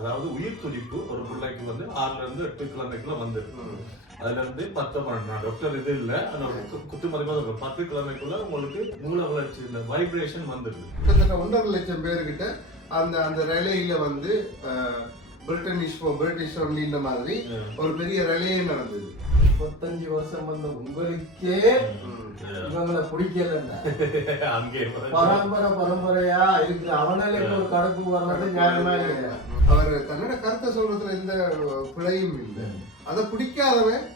அதாவது உயிர் துடிப்பு ஒரு பிள்ளைக்கு வந்து 6 to 8 கிழமைக்குள்ள வந்துருக்கு. அதுல இருந்து 10 நான் டாக்டர் இது இல்ல குத்து மதிப்பாக 10 கிழமைக்குள்ள உங்களுக்கு மூளை வளர்ச்சி இந்த வைப்ரேஷன் வந்துருது. கிட்டத்தட்ட 1.5 லட்சம் பேருக்கிட்ட அந்த அந்த ரேலியில வந்து பிரிட்டிஷ் ஒன்லி இந்த மாதிரி ஒரு பெரிய ரேலியே நடந்தது. 35 வருஷம் வந்த உங்களுக்கே இவங்களை பிடிக்கல, அங்கே பரம்பரையா இருக்கு. அவனால ஒரு கடுப்பு வர்றது நியாயமா இல்லையா? அவர் தன்னோட கருத்தை சொல்றதுல எந்த பிழையும் இல்லை. அதை பிடிக்காதவன்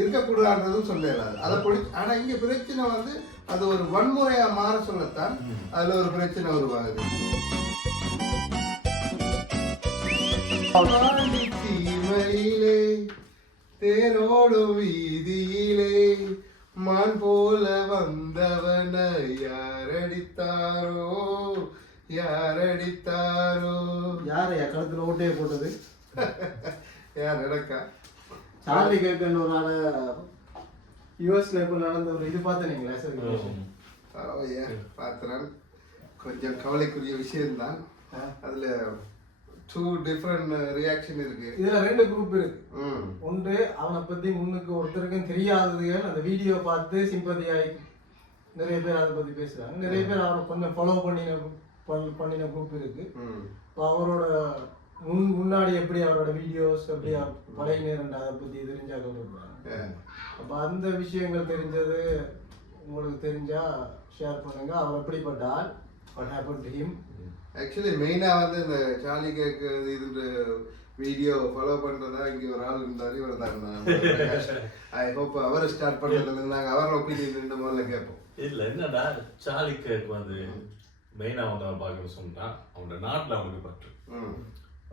இருக்கக்கூடாதுன்றதும் சொல்லலாது. அதை ஆனா இங்க பிரச்சனை வந்து அது ஒரு வன்முறையா மாற சொல்லத்தான் அதுல ஒரு பிரச்சனை உருவாகுது. தீமையிலே தேரோடும் வீதியிலே மான் போல வந்தவன யாரடித்தாரோ யாரடித்தாரோ. யாரையா கழுத்துல ஓட்டையை போட்டது? யார் நடக்கா? சார்லி கேட்கன்னு ஒரு ஆள யூஎஸ்ல இப்ப நடந்த ஒரு இது பார்த்தீங்களா? பார்த்தேன். கொஞ்சம் கவலைக்குரிய விஷயம்தான். அதுல 2 different ரியாக்ஷன் இருக்கு. இதுல 2 குரூப் இருக்கு. ஒன்று அவனை பத்தி முன்னுக்கு ஒருத்தருக்கும் தெரியாததுகள் அந்த வீடியோ பார்த்து சிம்பதியாகி நிறைய பேர் அதை பத்தி பேசுறாங்க. நிறைய பேர் அவரை கொஞ்சம் ஃபாலோ பண்ணின குரூப் இருக்கு. அவரோட முன்னாடி எப்படி அவரோட வீடியோஸ் எப்படி பழைய நேரம் அதை பத்தி தெரிஞ்சாக்க விரும்புறாங்க. அப்ப அந்த விஷயங்கள் தெரிஞ்சது உங்களுக்கு தெரிஞ்சா ஷேர் பண்ணுங்க. அவர் எப்படிப்பட்டால் what happened to him? Actually மெயினா வந்து இந்த சார்லி கேட்கறது இது வீடியோ ஃபாலோ பண்றதா இங்க ஒரு ஆள் இருந்தாரு. இவர் தான் ஐ ஹோப் அவர் ஸ்டார்ட் பண்றதுல நாங்க அவர் ஒப்பீனியன் இந்த முதல்ல கேட்போம். இல்ல என்னடா சார்லி கேக் வந்து மெயினா வந்து பார்க்க சொன்னா அவனோட நாட்டுல அவனுக்கு பற்று.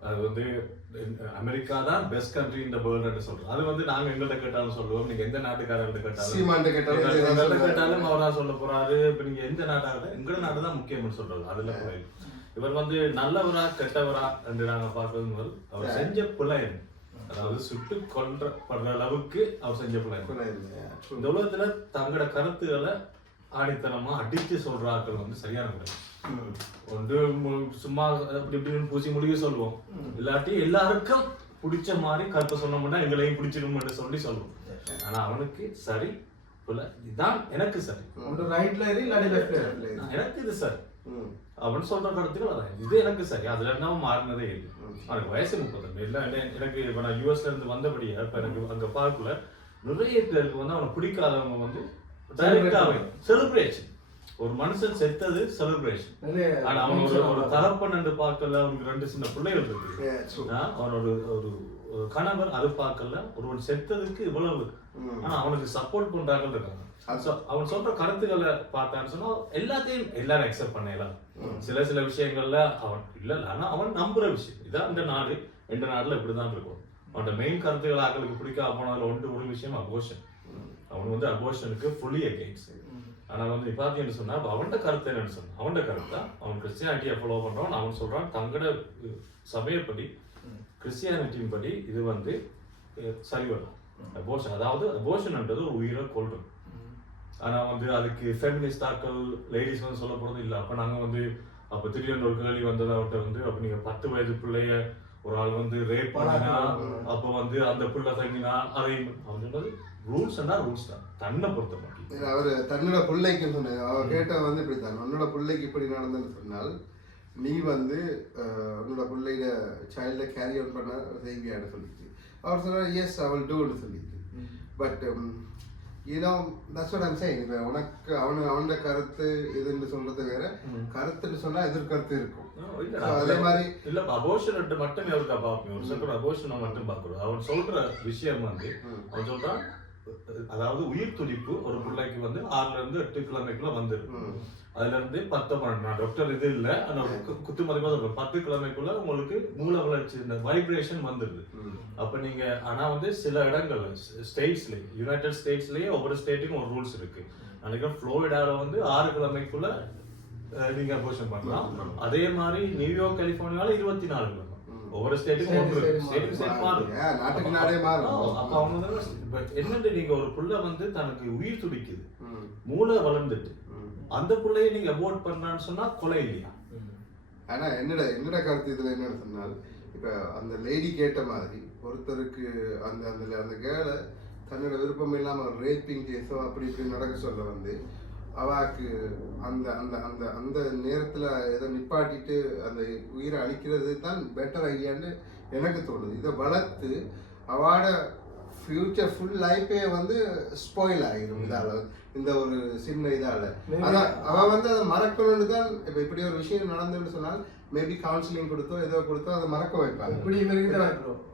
அது வந்து அமெரிக்கா தான் பெஸ்ட் கண்ட்ரி இந்த வேர்ல்டு சொல்றோம். அது வந்து நாங்க எங்கள்கிட்ட கேட்டாலும் சொல்லுவோம். நீங்க எந்த நாட்டுக்காரர்கிட்ட கேட்டாலும் அவரா சொல்ல போறாரு. இப்ப நீங்க எந்த நாட்டாக எங்களோட நாடு தான் முக்கியம்னு சொல்றது. அதுல இவர் வந்து நல்லவரா கெட்டவரா என்று நாங்க பார்க்கறது முதல் அவர் செஞ்ச பிள்ளை, அதாவது சுட்டு கொல்றப்படுற அளவுக்கு அவர் செஞ்ச பிள்ளை. இந்த உலகத்துல தங்களோட கருத்துக்களை ஆடித்தனமா அடிச்சு சொல்ற ஆட்கள் வந்து சரியான கிடையாது. ஒன்று சும்மா அப்படி இப்படின்னு பூசி முடிவு சொல்லுவோம், இல்லாட்டி எல்லாருக்கும் பிடிச்ச மாதிரி கருத்தை சொன்னோம்னா எங்களையும் பிடிச்சிடும் சொல்லி சொல்லுவோம். ஆனா அவனுக்கு சரி இதுதான் எனக்கு சரி, எனக்கு இது சரி அவன் சொல்ற கருத்துக்கள் அதான் இது எனக்கு சரி. அதுல இருந்து அவன் மாறினதே இல்லை. அவனுக்கு வயசு 30 இல்லை. எனக்கு இப்ப நான் யூஎஸ்ல இருந்து வந்தபடியா இப்ப எனக்கு அங்க பார்க்கல நிறைய பேருக்கு வந்து அவனை பிடிக்காதவங்க வந்து டைரக்டாவே செலிப்ரேஷன். ஒரு மனுஷன் செத்தது செலிப்ரேஷன். ஆனா அவன் ஒரு தகப்பன் என்று பார்க்கல. அவனுக்கு 2 சின்ன பிள்ளைகள் இருக்கு. அவனோட ஒரு கணவர் அது பார்க்கல. ஒருவன் செத்ததுக்கு இவ்வளவு. ஆனா அவனுக்கு சப்போர்ட் பண்றாங்க இருக்காங்க. அவன் சொல்ற கருத்துக்களை பார்த்தான்னு சொன்னா எல்லாத்தையும் எல்லாரும் அக்செப்ட் பண்ணலாம். சில விஷயங்கள்ல அவன் இல்ல, ஆனா அவன் நம்புற விஷயம் இதான் இந்த நாடு. எந்த நாடுல இப்படிதான் இருக்கும். அவனோட மெயின் கருத்துக்கள் ஆக்களுக்கு பிடிக்காம போனதுல ஒரு விஷயம் அபோர்ஷன். அவன் வந்து அபோர்ஷனுக்கு ஃபுல்லி அகெயின்ஸ்ட். ஆனா வந்து பாத்தீங்கன்னு சொன்னா அவன்கிட்ட கருத்து என்னன்னு சொன்னா அவன்கிட்ட கருத்தா அவன் கிறிஸ்டியானிட்டியை ஃபாலோ பண்றான். அவன் சொல்றான் தங்கட சமயப்படி கிறிஸ்டியானிட்டியின் படி இது வந்து சரி வரும் அபோர்ஷன். அதாவது அபோர்ஷன்ன்றது ஒரு உயிரை கொல்றோம். ஆனா வந்து அதுக்கு ஃபெமினிஸ்டாக்கள் லேடிஸ் வந்து சொல்ல போறது இல்லை. அப்ப நாங்க வந்து அப்ப திடீர்னு ஒரு கேள்வி வந்ததை அவர்கிட்ட வந்து அப்ப நீங்க 10 வயது பிள்ளைய ஒரு ஆள் வந்து ரேப் பண்ணினா அப்ப வந்து அந்த பிள்ளை தங்கினா அதையும் அவன் சொன்னது ரூல்ஸ் தான் தன்னை பொறுத்த மட்டும். அவரு தன்னோட பிள்ளைக்கு சொன்னாரு. அவர் கேட்ட வந்து இப்படித்தான், உன்னோட பிள்ளைக்கு இப்படி நடந்ததுன்னு சொன்னால் நீ வந்து உன்னோட பிள்ளைய சைல்ட கேரி அவுட் பண்ண செய்வியான்னு சொல்லிச்சு. அவர் சொன்னார் எஸ் ஐ வில் டூன்னு சொல்லிச்சு. But that's what I'm saying. இப்போ உனக்கு அவனோட கருத்து இதுன்னு சொல்றது வேற, கருத்துன்னு சொன்னா எதிர்கருத்து இருக்கும். அதே மாதிரி இல்ல அபோர்ஷன் மட்டும் எவருக்கா பார்ப்போம். ஒரு சொல்ற அபோர்ஷனை மட்டும் பார்க்கணும். அவன் சொல்ற விஷயம் வந்து அவன் சொல்றான் அதாவது உயிர் துடிப்பு ஒரு பிள்ளைக்கு வந்து 6 to 8 கிழமைக்குள்ள வந்துருக்கு. அதுல இருந்து 10 நான் டாக்டர் இது இல்ல குத்து மதிப்பா சொல்றேன் 10 கிழமைக்குள்ள உங்களுக்கு மூளை வளர்ச்சி இந்த வைப்ரேஷன் வந்துருது. அப்ப நீங்க ஆனா வந்து சில இடங்கள்ல ஸ்டேட்ஸ்ல யுனைடெட் ஸ்டேட்ஸ்லயே ஒவ்வொரு ஸ்டேட்டுக்கும் ஒரு ரூல்ஸ் இருக்கு. நினைக்கிறேன் புளோரிடால வந்து 6 கிழமைக்குள்ள நீங்க அபோர்ஷன் பண்ணலாம். அதே மாதிரி நியூயார்க் கலிபோர்னியால 24 கிழமை. ஒவ்வொரு ஸ்டேட்டுக்கும் நாட்டுக்கு நாடே மாறும். அப்ப அவங்க என்னன்னு நீங்க ஒரு புள்ள வந்து தனக்கு உயிர் துடிக்குது, மூளை வளர்ந்துட்டு அந்த புள்ளைய நீங்க அபோர்ட் பண்றான்னு சொன்னா கொலை இல்லையா? ஆனா என்னோட கருத்து இதுல என்னன்னு சொன்னால் இப்போ அந்த லேடி கேட்ட மாதிரி ஒருத்தருக்கு அந்த அந்த அந்த கேர்ளை தன்னோட விருப்பம் இல்லாமல் ரேப்பிங் கேஸோ அப்படி இப்படி நடக்க சொல்ல வந்து அவாக்கு அந்த அந்த அந்த அந்த நேரத்தில் எதை நிப்பாட்டிட்டு அந்த உயிரை அழிக்கிறது தான் பெட்டர் ஐயான்னு எனக்கு தோணுது. இதை வளர்த்து அவட ஃபியூச்சர் ஃபுல் லைஃபே வந்து ஸ்பாயில் ஆகிடும் இதால், இந்த ஒரு சின்ன இதால். அதான் அவள் வந்து அதை மறக்கணும்னு தான். இப்போ இப்படி ஒரு விஷயம் நடந்துன்னு சொன்னால் மேபி கவுன்சிலிங் கொடுத்தோ ஏதோ கொடுத்தோ அதை மறக்க வைப்பாங்க.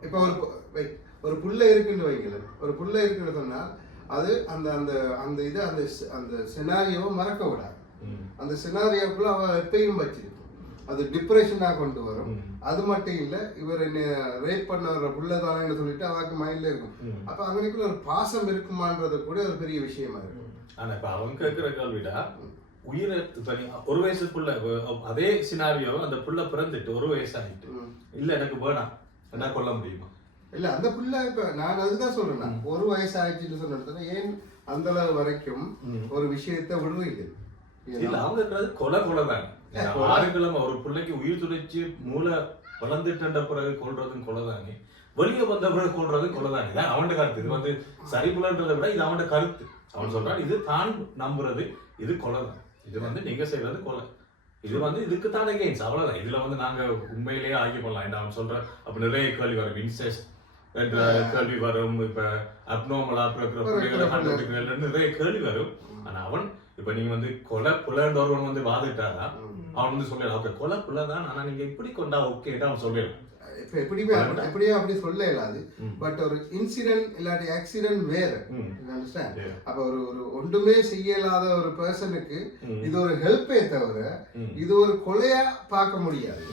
இப்போ ஒரு புள்ள இருக்குன்னு வைங்களேன், ஒரு புள்ள இருக்குன்னு சொன்னால் அது அந்த அந்த அந்த இதை அந்த அந்த சினாரியோவை மறக்க விடாது. அந்த சினாரியோக்குள்ள அவள் எப்பயும் வச்சிருக்கும். அது டிப்ரெஷனாக கொண்டு வரும். அது மட்டும் இல்லை, இவர் என்ன ரேப் பண்ண வர்ற புள்ளதானு சொல்லிட்டு அவருக்கு மைண்ட்ல இருக்கும். அப்போ அவங்களுக்குள்ள ஒரு பாசம் இருக்குமான்றது கூட ஒரு பெரிய விஷயமா இருக்கும். ஆனால் இப்போ அவங்க கேட்குற கேள்விடா, உயிரை இப்போ ஒரு வயசுக்குள்ள அதே சினாரியோ அந்த புள்ள பிறந்துட்டு ஒரு வயசு ஆகிட்டு இல்லை எனக்கு வேணாம் என்ன கொல்ல முடியுமா? இல்ல அந்த புள்ள இப்ப நான் அதுதான் சொல்றேன், ஒரு வயசு ஆயிடுச்சுன்னு சொன்னா ஏன் அந்த அளவு வரைக்கும் ஒரு விஷயத்தை விடுறீங்க? இல்ல அவங்க இருக்கிறது கொலை தான். 6 கிழமை ஒரு பிள்ளைக்கு உயிர் துடைச்சு மூளை வளர்ந்துட்ட பிறகு கொள்றதும் கொலைதானே, வெளியே வந்த பிறகு கொள்றதும் கொலைதானே. தான் அவன் கருத்து. இது வந்து சரி புலன்றதை விட இது அவன் கருத்து. அவன் சொல்றான் இது தான் நம்புறது, இது கொலைதான், இது வந்து நீங்க செய்யறது கொலை, இது வந்து இதுக்கு தானே கெயின்ஸ், அவ்வளவுதான். இதுல வந்து நாங்க உண்மையிலேயே ஆகி பண்ணலாம். என்ன அவன் சொல்ற அப்ப நிறைய கேள்வி வரும், இன்செஸ்ட் என்ற கேள்வி வரும், இப்ப அப்நார்மலா நிறைய கேள்வி வரும். ஆனா அவன் இப்ப நீங்க வந்து கொலை புலன்றவன் வந்து வாதிட்டாரா, அவன் வந்து சொல்லலாம் ஓகே கொலை புலதான், ஆனா நீங்க இப்படி கொண்டா ஓகேன்னு அவன் சொல்லலாம். இப்ப எப்படியோ அப்படி சொல்ல இயலாது. பட் ஒரு இன்சிடென்ட் இல்லாட்டி ஆக்சிடென்ட் வேற. அப்ப ஒரு ஒரு ஒன்றுமே செய்யலாத ஒரு பர்சனுக்கு இது ஒரு ஹெல்ப்பே தவிர இது ஒரு கொலையா பார்க்க முடியாது.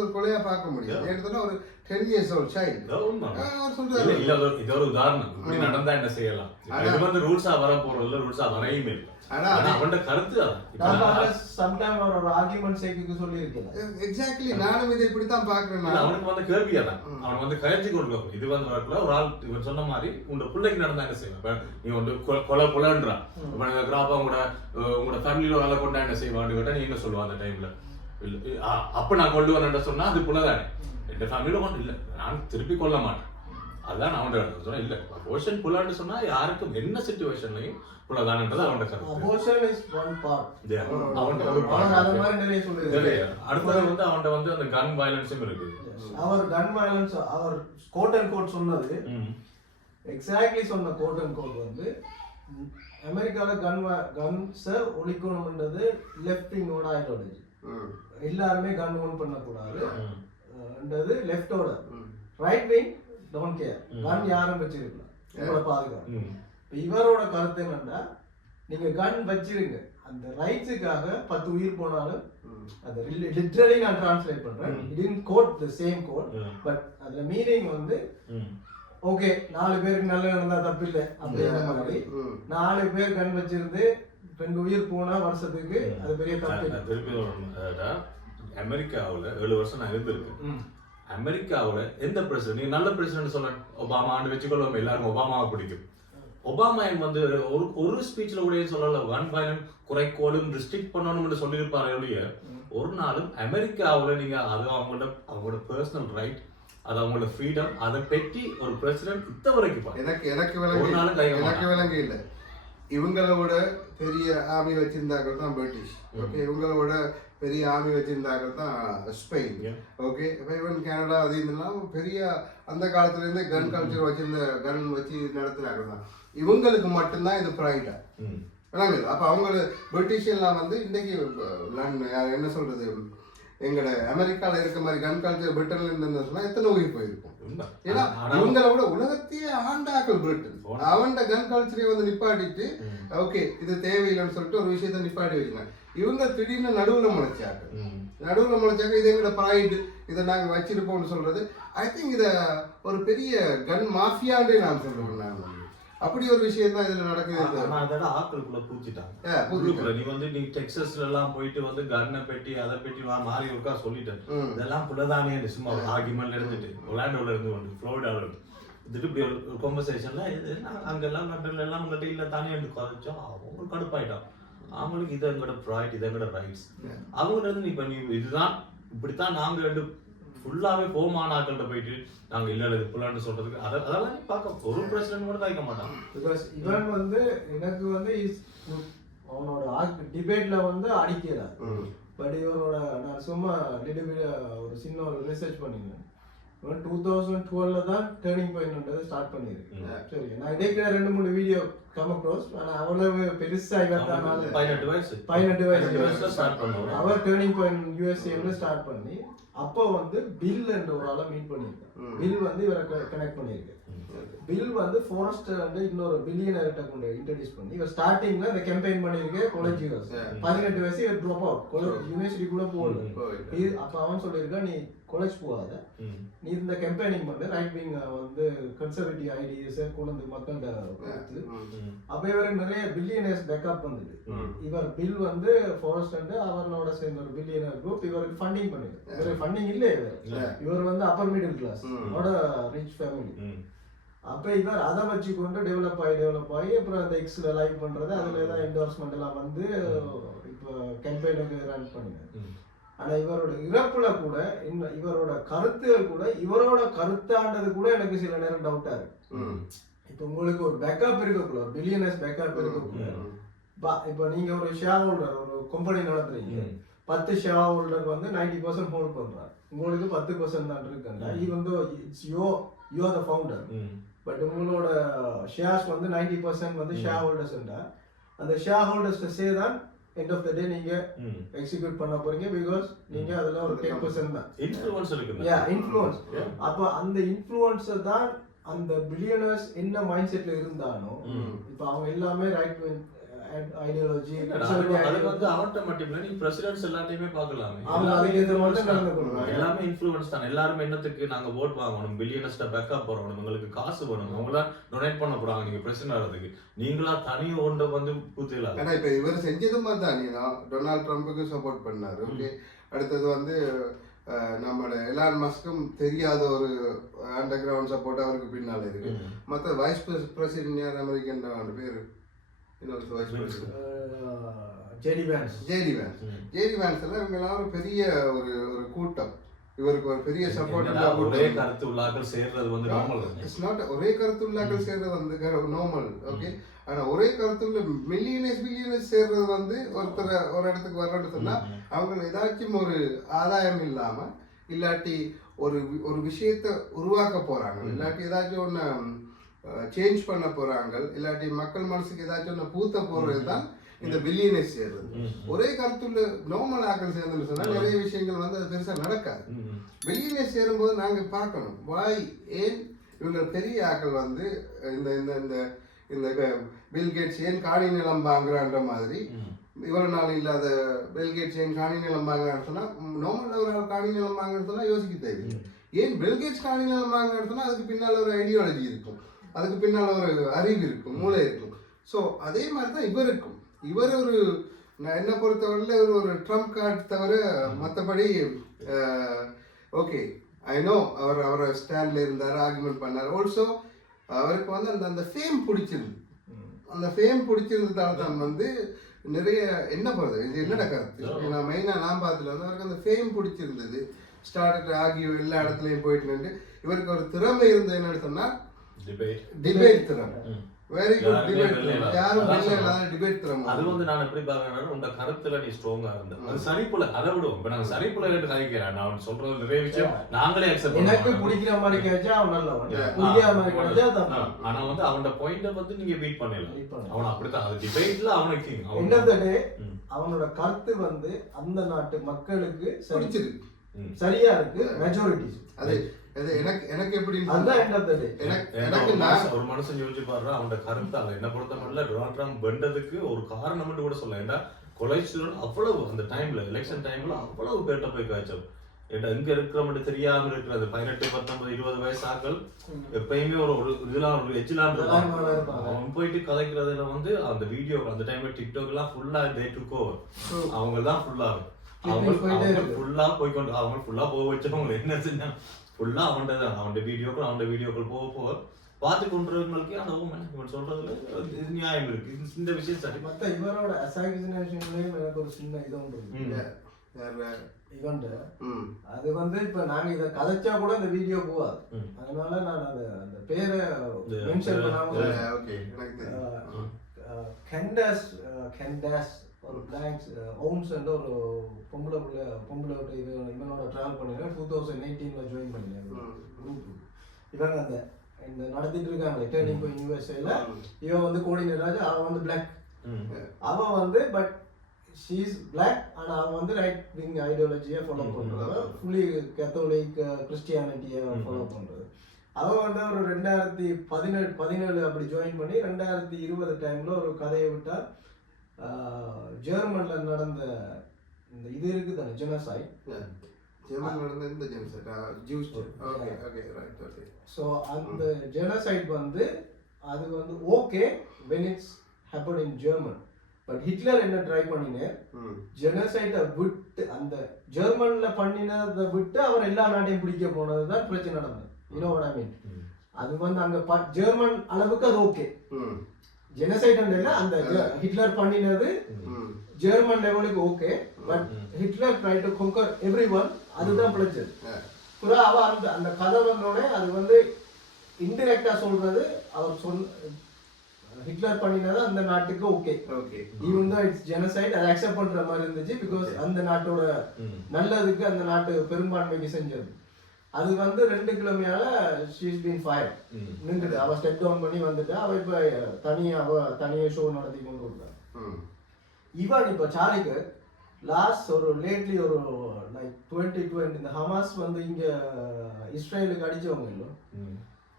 ஒரு கொலையா பார்க்க முடியாது. ஏன்னா ஒரு 10 years old child சொல்றாரு இது ஒரு உதாரணம், இப்படி நடந்தா என்ன செய்யலாம். இது வந்து ரூல்ஸா வர போறதுல ரூல்ஸா வரையுமே இல்லை. அவனோட கருத்து எக்ஸாக்ட்லி நானும் இதை இப்படித்தான் பாக்குறேன். அவனுக்கு வந்து கேள்வியா தான் அவன் வந்து கயர்ச்சி கொடுக்க இது வந்து வரக்குள்ள ஒரு ஆள் இவன் சொன்ன மாதிரி உங்க பிள்ளைக்கு நடந்தா என்ன செய்வான், நீ வந்து கொலை கொலைன்றான். உங்களோட ஃபேமிலியில வேலை கொண்டா என்ன செய்வான்னு கேட்டா நீ என்ன சொல்லுவா அந்த டைம்ல, அப்ப நான் கொண்டு வரேன் சொன்னா அது புள்ளதானே. என் ஃபேமிலியில கொண்டு இல்லை நான் திருப்பி கொல்ல மாட்டேன், அதான் அவன் சொன்னா இல்ல அபோர்ஷன் புல்லான்னு சொன்னா யாருக்கும் என்ன சிச்சுவேஷன்லயும் புள்ளதான்ன்றது அவனோட கருத்து. Abortion is one part. அவன் ஒரு அத மாதிரி நிறைய சொல்லுது. அடுத்தது வந்து அவன்கிட்ட வந்து அந்த கன் வயலன்ஸும் இருக்கு. அவர் கன் வயலன்ஸ் அவர் கோட் அண்ட் கோட் சொன்னது எக்ஸாக்ட்லி சொன்ன கோட் அண்ட் கோட் வந்து அமெரிக்கால கன்ஸை ஒழிக்கணும்ன்றது லெஃப்ட் விங்கோட ஐடியாலஜி. எல்லாருமே கன் ஓன் பண்ணக்கூடாது என்றது லெஃப்டோட. ரைட் விங் டோன்ட் கேர், கன் யாரும் வச்சிருக்கலாம் உங்களோட பாதுகாப்பு. இவரோட கருத்து என்னன்னா நீங்க கன் வச்சிருங்க, அந்த ரைட்ஸுக்காக 10 உயிர் போனாலும் அது லிட்டரலி நான் டிரான்ஸ்லேட் பண்றேன், it in code the same code, but அதுல மீனிங் வந்து ஓகே 4 பேருக்கு நல்ல நடந்தா தப்பு இல்லை அப்படிங்கிற மாதிரி 4 பேர் கன் வச்சிருந்து 2 உயிர் போனா வருஷத்துக்கு அது பெரிய தப்பு. அமெரிக்காவில் 7 வருஷம் நான் இருந்திருக்கேன். அமெரிக்காவோட எந்த பிரசிடன்ட் நீங்க நல்ல பிரசிடன்ட் சொல்ல ஒபாமா ஆண்டு வச்சுக்கொள்ளும், எல்லாருக்கும் ஒபாமாவை பிடிக்கும். ஒபாமா வந்து ஒரு ஸ்பீச்ல கூட சொல்லல கன் வயலன்ஸ் குறைக்கோடும் ரெஸ்ட்ரிக்ட் பண்ணணும்னு சொல்லியிருப்பாரு ஒழிய ஒரு நாளும் அமெரிக்காவில் நீங்க அது அவங்களோட பர்சனல் ரைட், அது அவங்களோட ஃப்ரீடம், அதை பற்றி ஒரு பிரசிடன்ட் இத்த வரைக்கும் எனக்கு விளங்க இல்லை. இவங்களோட பெரிய ஆர்மி வச்சிருந்தாங்க தான் பிரிட்டிஷ், ஓகே, இவங்களோட பெரிய ஆர்மி வச்சிருந்தாங்க தான் ஸ்பெயின், ஓகே, ஈவன் கனடா. அது இதெல்லாம் பெரிய அந்த காலத்துலேருந்து கன் கல்ச்சர் வச்சிருந்த கன் வச்சு நடத்துனாங்க தான். இவங்களுக்கு மட்டும்தான் இது ப்ரைடா விளங்குது. அப்போ அவங்க பிரிட்டிஷ் எல்லாம் வந்து இன்னைக்கு என்ன சொல்றது, எங்களோட அமெரிக்காவில் இருக்க மாதிரி கன் கல்ச்சர் பிரிட்டன்ல இருந்ததுன்னா எத்தனை உயிர் போயிருக்கும். ஏன்னா இவங்களோட உலகத்தையே ஆண்டாக்கள் பிரிட்டன் அவன் கன் கல்ச்சரை வந்து நிப்பாட்டிட்டு ஓகே இது தேவையில்லைன்னு சொல்லிட்டு ஒரு விஷயத்த நிப்பாட்டி வச்சுருக்காங்க. இவங்க திடீர்னு நடுவில் முளைச்சாக்க இதை எங்களோட ப்ரைடு, இதை நாங்கள் வச்சிருப்போம்னு சொல்றது. ஐ திங்க் இதை ஒரு பெரிய கன் மாஃபியாண்டே நான் சொல்றேன். நான் அப்படி ஒரு விஷயம் தான் இதுல நடக்குது. அதோட ஆட்களுக்குள்ள பூச்சிட்டாங்க. நீ வந்து நீ டெக்ஸஸ்ல எல்லாம் போயிட்டு வந்து கன்னை பெட்டி அதை பெட்டி மாறி இருக்கா சொல்லிட்டேன், இதெல்லாம் புள்ளதானே சும்மா ஒரு ஆர்கியூமெண்ட்ல இருந்துட்டு ஒலாண்டோல இருந்து கொண்டு ஃப்ளோரிடாவில் இருந்துட்டு இப்படி ஒரு கான்வர்சேஷன்ல அங்கெல்லாம் லண்டன்ல எல்லாம் உங்கள்கிட்ட இல்லை தானே என்று குறைச்சோம். அவங்க கடுப்பாயிட்டான். அவங்களுக்கு இது எங்களோட ப்ராய்ட், இது எங்களோட ரைட்ஸ். அவங்க இருந்து இப்ப நீ இதுதான் இப்படித்தான் நாங்க ரெண்டு ஃபுல்லாவே போமான ஆக்கள்கிட்ட போயிட்டு நாங்க இல்ல இது புலான்னு சொல்றதுக்கு அதெல்லாம் நீ பார்க்க ஒரு பிரசிடென்ட் கூட தாய்க்க மாட்டான். பிகாஸ் இவன் வந்து எனக்கு வந்து அவனோட டிபேட்ல வந்து அடிக்கல. பட் இவரோட நான் சும்மா ஒரு சின்ன ஒரு ரிசர்ச் பண்ணிருந்தேன். இவன் 2012 தான் டேர்னிங் பாயிண்ட்ன்றதை ஸ்டார்ட் பண்ணிருக்கு. சரி, நான் இடைக்கிற 2-3 வீடியோ கம் அக்ராஸ். ஆனா அவ்வளவு பெருசா இவர்தானால 18 வயசு ஸ்டார்ட் பண்ணுவோம். அவர் டேர்னிங் பாயிண்ட் யூஎஸ்ஏல ஸ்டார்ட் பண்ணி அப்போ வந்து பில் என்ற ஒரு ஆளை மீட் பண்ணியிருக்கேன். பில் வந்து இவரை கனெக்ட் பண்ணியிருக்கு. பில் வந்து ஃபாரஸ்ட் வந்து இன்னொரு பில்லியனர்கிட்ட கொண்டு இன்ட்ரடியூஸ் பண்ணி இவர் ஸ்டார்டிங்ல இந்த கேம்பெயின் பண்ணியிருக்கு. காலேஜ் 18 வயசு இவர் ட்ராப் அவுட், யூனிவர்சிட்டி கூட போகல. அப்ப அவன் சொல்லியிருக்கா, நீ காலேஜ் போகாத, நீ இந்த கேம்பெயினிங் பண்ண ரைட் விங் வந்து கன்சர்வேட்டிவ் ஐடியாஸை கொண்டு மக்கள்கிட்ட கொடுத்து அப்ப இவருக்கு நிறைய பில்லியனர்ஸ் பேக்கப் வந்தது. இவர் பில் வந்து ஃபாரஸ்ட் வந்து அவரோட சேர்ந்த ஒரு பில்லியனர் குரூப் இவருக்கு ஃபண்டிங் பண்ணுது. இவருக்கு ஃபண்டிங் இல்லை, இவர் வந்து upper middle class rich family. அப்ப இவர் அதை வச்சு கொண்டு டெவலப் ஆகி அப்புறம் அந்த எக்ஸ்ல லைவ் பண்றது, அதுல தான் என்டோர்ஸ்மெண்ட் எல்லாம் வந்து இப்போ கேம்பெயினுக்கு ரன் பண்ணுங்க. ஆனா இவரோட இறப்புல கூட இவரோட கருத்துகள் கூட இவரோட கருத்தாண்டது கூட எனக்கு சில நேரம் டவுட்டா இருக்கு. இப்ப உங்களுக்கு ஒரு பேக்கப் இருக்கக்குள்ள, ஒரு பில்லியனர்ஸ் பேக்கப் இருக்கக்குள்ள, இப்ப நீங்க ஒரு ஷேர் ஹோல்டர் ஒரு கம்பெனி நடத்துறீங்க, 10 ஷேர் ஹோல்டர் வந்து 90% ஹோல்ட் பண்றாரு, உங்களுக்கு 10% தான் இருக்குங்க. Even though it's you are the founder, but உங்களோட ஷேர்ஸ் வந்து 90% வந்து ஷேர் ஹோல்டர்ஸ். அந்த ஷேர் ஹோல்டர்ஸ் சே தான் எண்ட் ஆஃப் த டே நீங்க எக்ஸிக்யூட் பண்ண போறீங்க. பிகாஸ் நீங்க அதுல ஒரு 10% தான் இன்ஃப்ளூயன்ஸ் இருக்கு. இன்ஃப்ளூயன்ஸ். அப்ப அந்த இன்ஃப்ளூயன்ஸ் தான் அந்த பில்லியனர்ஸ் என்ன மைண்ட் செட்ல இருந்தாலும் இப்ப அவங்க எல்லாமே ரைட் ஐடியாலஜி அது வந்து அவன்கிட்ட மட்டும் இல்ல, நீ பிரசிடென்ட்ஸ் எல்லாத்தையுமே பார்க்கலாமே, எல்லாமே இன்ஃப்ளூயன்ஸ் தான். எல்லாரும் என்னத்துக்கு நாங்க ஓட் வாங்கணும், பில்லியனர்ஸ்ட பேக்கப் போறோம், உங்களுக்கு காசு வேணும், அவங்கள டொனேட் பண்ண போறாங்க நீங்க பிரசிடென்ட் ஆகிறதுக்கு. நீங்களா தனியா ஒன்றை வந்து பூத்திடலாம். ஏன்னா இப்ப இவர் செஞ்சது மாதிரி தான் டொனால்ட் ட்ரம்புக்கு சப்போர்ட் பண்ணாரு. ஓகே, அடுத்தது வந்து நம்மளோட எலான் மஸ்க்கும் தெரியாத ஒரு அண்டர் கிரவுண்ட் சப்போர்ட் அவருக்கு பின்னால இருக்கு. மற்ற வைஸ் பிரசிடென்ட் யார் அமெரிக்கன் பேரு ஜேடி வேன்ஸ் எல்லாம் இவங்கெல்லாம் ஒரு பெரிய ஒரு கூட்டம். இவருக்கு ஒரு பெரிய சப்போர்ட். ஒரே கருத்து உள்ளாக்கள் சேர்றது வந்து நார்மல். இட்ஸ் நாட் ஒரே கருத்து உள்ளாக்கள் சேர்றது வந்து நார்மல். ஓகே, ஆனா ஒரே கருத்து உள்ள மில்லியனர்ஸ் சேர்றது வந்து ஒருத்தர் ஒரு இடத்துக்கு வர்றன்னு சொன்னா அவங்க ஏதாச்சும் ஒரு ஆதாயம் இல்லாம இல்லாட்டி ஒரு விஷயத்தை உருவாக்க போறாங்க, இல்லாட்டி ஏதாச்சும் ஒன்று சேஞ்ச் பண்ண போறாங்க, இல்லாட்டி மக்கள் மனசுக்கு ஏதாச்சும் ஒன்று பூத்த போறது தான் இந்த பில்லியனர்ஸ் சேர்றது. ஒரே கருத்துள்ள நார்மல் ஆக்கள் சேர்ந்துன்னு சொன்னா நிறைய விஷயங்கள் வந்து அது பெருசா நடக்காது. பில்லியனர்ஸ் சேரும்போது நாங்க பார்க்கணும் ஏன் இவங்க பெரிய ஆக்கள் வந்து இந்த இந்த இந்த பில் கேட்ஸ் ஏன் காணி நிலம் வாங்குறான்ற மாதிரி இவ்வளவு நாள் இல்லாத பில் கேட்ஸ் ஏன் காணி நிலம் வாங்குறான்னு சொன்னா நார்மலா ஒரு காணி நிலம் வாங்குறன்னு சொன்னா யோசிக்க தேவையில்லை. ஏன் பில் கேட்ஸ் காணி நிலம் வாங்குறான்னு சொன்னா அதுக்கு பின்னால ஒரு ஐடியாலஜி இருக்கும், அதுக்கு பின்னால ஒரு அறிவு இருக்கும், மூளை இருக்கும். ஸோ அதே மாதிரி தான் இவருக்கும். இவர் ஒரு நான் என்ன பொறுத்தவரையில் ஒரு ட்ரம்ப் கார்டு தவிர மற்றபடி ஓகே ஐ நோ அவரை ஸ்டாண்ட்ல இருந்தார், ஆர்குமெண்ட் பண்ணார். ஆல்சோ அவருக்கு வந்து அந்த ஃபேம் பிடிச்சிருந்து, அந்த ஃபேம் பிடிச்சிருந்ததால தான் வந்து நிறைய என்ன போகிறது இது என்னோட கருத்து. நான் மெயினாக நான் பார்த்துல வந்து அவருக்கு அந்த ஃபேம் பிடிச்சிருந்தது. ஸ்டார்ட் ஆகி எல்லா இடத்துலையும் போயிட்டு இவருக்கு ஒரு திறமை இருந்தது. என்னன்னு சொன்னால் டிபேட் திறமை, வெரி குட் டிபேட். யாரும் டிபேட் திறமை. அது வந்து நான் எப்படி பாக்குறேன்னா உங்க கருத்துல நீ ஸ்ட்ராங்கா இருந்த அது சரிப்புல அதை விடுவோம். இப்ப நாங்க சரிப்புல கேட்டு கதைக்கிறேன், நான் சொல்றது நிறைய விஷயம் நாங்களே அக்செப்ட் பண்ணுவோம். எனக்கு பிடிக்கிற மாதிரி கேட்டா அவன் நல்லவன், பிடிக்காத மாதிரி கேட்டா தப்பு. ஆனா வந்து அவனோட பாயிண்ட வந்து நீங்க பீட் பண்ணலாம். அவன் அப்படித்தான் அது டிபேட்ல அவனுக்கு எண்ட் ஆஃப் தி டே அவனோட கருத்து வந்து அந்த நாட்டு மக்களுக்கு பிடிச்சிருக்கு, சரியா இருக்கு, மெஜாரிட்டி. அது எனக்கு எப்படி எனக்கு ஒரு மனுஷன் யோசிச்சு பாடுறா அவனோட கருத்தால என்ன பொறுத்த மட்டும் டொனால்ட் ட்ரம்ப் வென்றதுக்கு ஒரு காரணம் மட்டும் கூட சொல்ல. ஏன்னா கொலைச்சுடன் அவ்வளவு அந்த டைம்ல எலெக்ஷன் டைம்ல அவ்வளவு பேர்ட்ட போய் காய்ச்சல். ஏன்னா இங்க இருக்கிற மட்டும் தெரியாம இருக்கிறது 18, 19, 20 வயசு ஆக்கள் எப்பயுமே ஒரு இதெல்லாம் ஒரு எச்சிலான் இருப்பான். அவன் போயிட்டு கதைக்கிறதுல வந்து அந்த வீடியோ அந்த டைம்ல டிக்டாக் எல்லாம் ஃபுல்லா டே டுக் ஓவர், அவங்க தான் ஃபுல்லா அவங்க ஃபுல்லா போய்கொண்டு அவங்க ஃபுல்லா போக வச்சவங்க என்ன செஞ்சாங்க ஃபுல்லா அவன் வீடியோக்கள் போக பார்த்து கொண்டிருக்கிறவங்களுக்கு அந்த இவன் சொல்றதுல நியாயம் இருக்கு. இந்த விஷயம் சரி. மற்ற இவரோட அசாசினேஷன்லயும் எனக்கு ஒரு சின்ன இது ஒன்று இருக்கு. இவன்ட்டு ம் அது வந்து இப்ப நாங்க இதை கதைச்சா கூட இந்த வீடியோ போகாது. அதனால நான் அந்த பேரை மென்ஷன் பண்ணாம ஓகே எனக்கு கெண்டாஸ் ஒரு பிளாங்க்ஸ் ஓம்ஸ் ஒரு பொம்பளை இது இவனோட ட்ராவல் பண்ணிருக்கேன். 2018 ஜாயின் பண்ணிருக்கேன் குரூப். இவங்க அந்த இந்த நடத்திட்டு இருக்காங்க டேர்னிங் பாயிண்ட் யூஎஸ்ஏல. இவன் வந்து கோடினேட்டர், அவன் வந்து பிளாக். அவன் வந்து but she is black and அவன் வந்து ரைட் விங் ஐடியாலஜியை ஃபாலோ பண்றது, ஃபுல்லி கேத்தோலிக் கிறிஸ்டியானிட்டியை ஃபாலோ பண்றது. அவன் வந்து ஒரு 2017 அப்படி ஜாயின் பண்ணி 2020 டைம்ல ஒரு கதையை விட்டா ஜெர்மன்ல நடந்த இந்த இது இருக்கு தானே ஜெனோசைட். ஜெர்மன்ல நடந்த இந்த genocide juice. Okay okay right okay. So அந்த ஜெனோசைட் வந்து அது வந்து okay when it's happened in German. But Hitler என்ன ட்ரை பண்ணினே ஜெனோசைட்டை விட்டு அந்த ஜெர்மன்ல பண்ணினதை விட்டு அவர் எல்லா நாட்டையும் பிடிக்க போனதுதான் பிரச்சனை நடந்தது. யூ நோ வாட் ஐ மீன். அது வந்து அங்க ஜெர்மன் அளவுக்கு அது ஓகே. ஜெனோசைட் இல்ல, அந்த ஹிட்லர் பண்ணினது ஜெர்மன் லெவலுக்கு okay. But Hitler try to conquer everyone, அதுதான் பிரச்சனை. புறா அவ அந்த கதை வந்தோடனே அது வந்து இன்டிரெக்டா சொல்றது அவர் ஹிட்லர் பண்ணினது அந்த நாட்டுக்கு okay okay even though it's genocide அதை அக்செப்ட் பண்ற மாதிரி இருந்துச்சு. பிகாஸ் அந்த நாட்டோட நல்லதுக்கு அந்த நாட்டு பெரும்பான்மைக்கு செஞ்சது. அது வந்து 2 கிலோமீட்டர்ல she has been fired. நின்றுட்டு அவ ஸ்டெப் டவுன் பண்ணி வந்துட்டு அவ இப்ப தனியா ஷோ நடத்தி கொண்டு வந்தார். இவன் இப்ப சாலிக்கு லாஸ்ட் ஒரு லேட்லி ஒரு லைக் 2020 இந்த ஹமாஸ் வந்து இங்க இஸ்ரேலுக்கு அடிச்சவங்க இல்லை,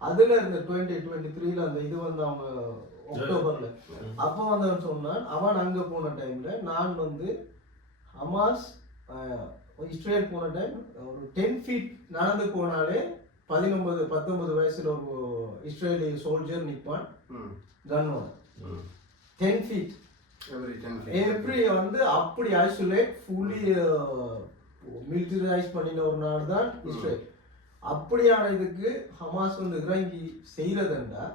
அதுல இந்த 2023ல அந்த இது வந்து அவங்க அக்டோபர்ல அப்ப வந்து அவன் சொன்னான், அவன் அங்க போன டைம்ல நான் வந்து ஹமாஸ் இஸ்ரேல் போன டைம் ஒரு 10 feet நடந்து போனாலே 19 வயசுல ஒரு இஸ்ரேலி சோல்ஜர் நிப்பான் கன்னோட 10 feet எவ்ரி வந்து அப்படி ஐசோலேட் ஃபுல்லி மிலிட்டரைஸ் பண்ணின ஒரு நாடு தான் இஸ்ரேல். அப்படியான இதுக்கு ஹமாஸ் வந்து இறங்கி செய்யறதுண்டா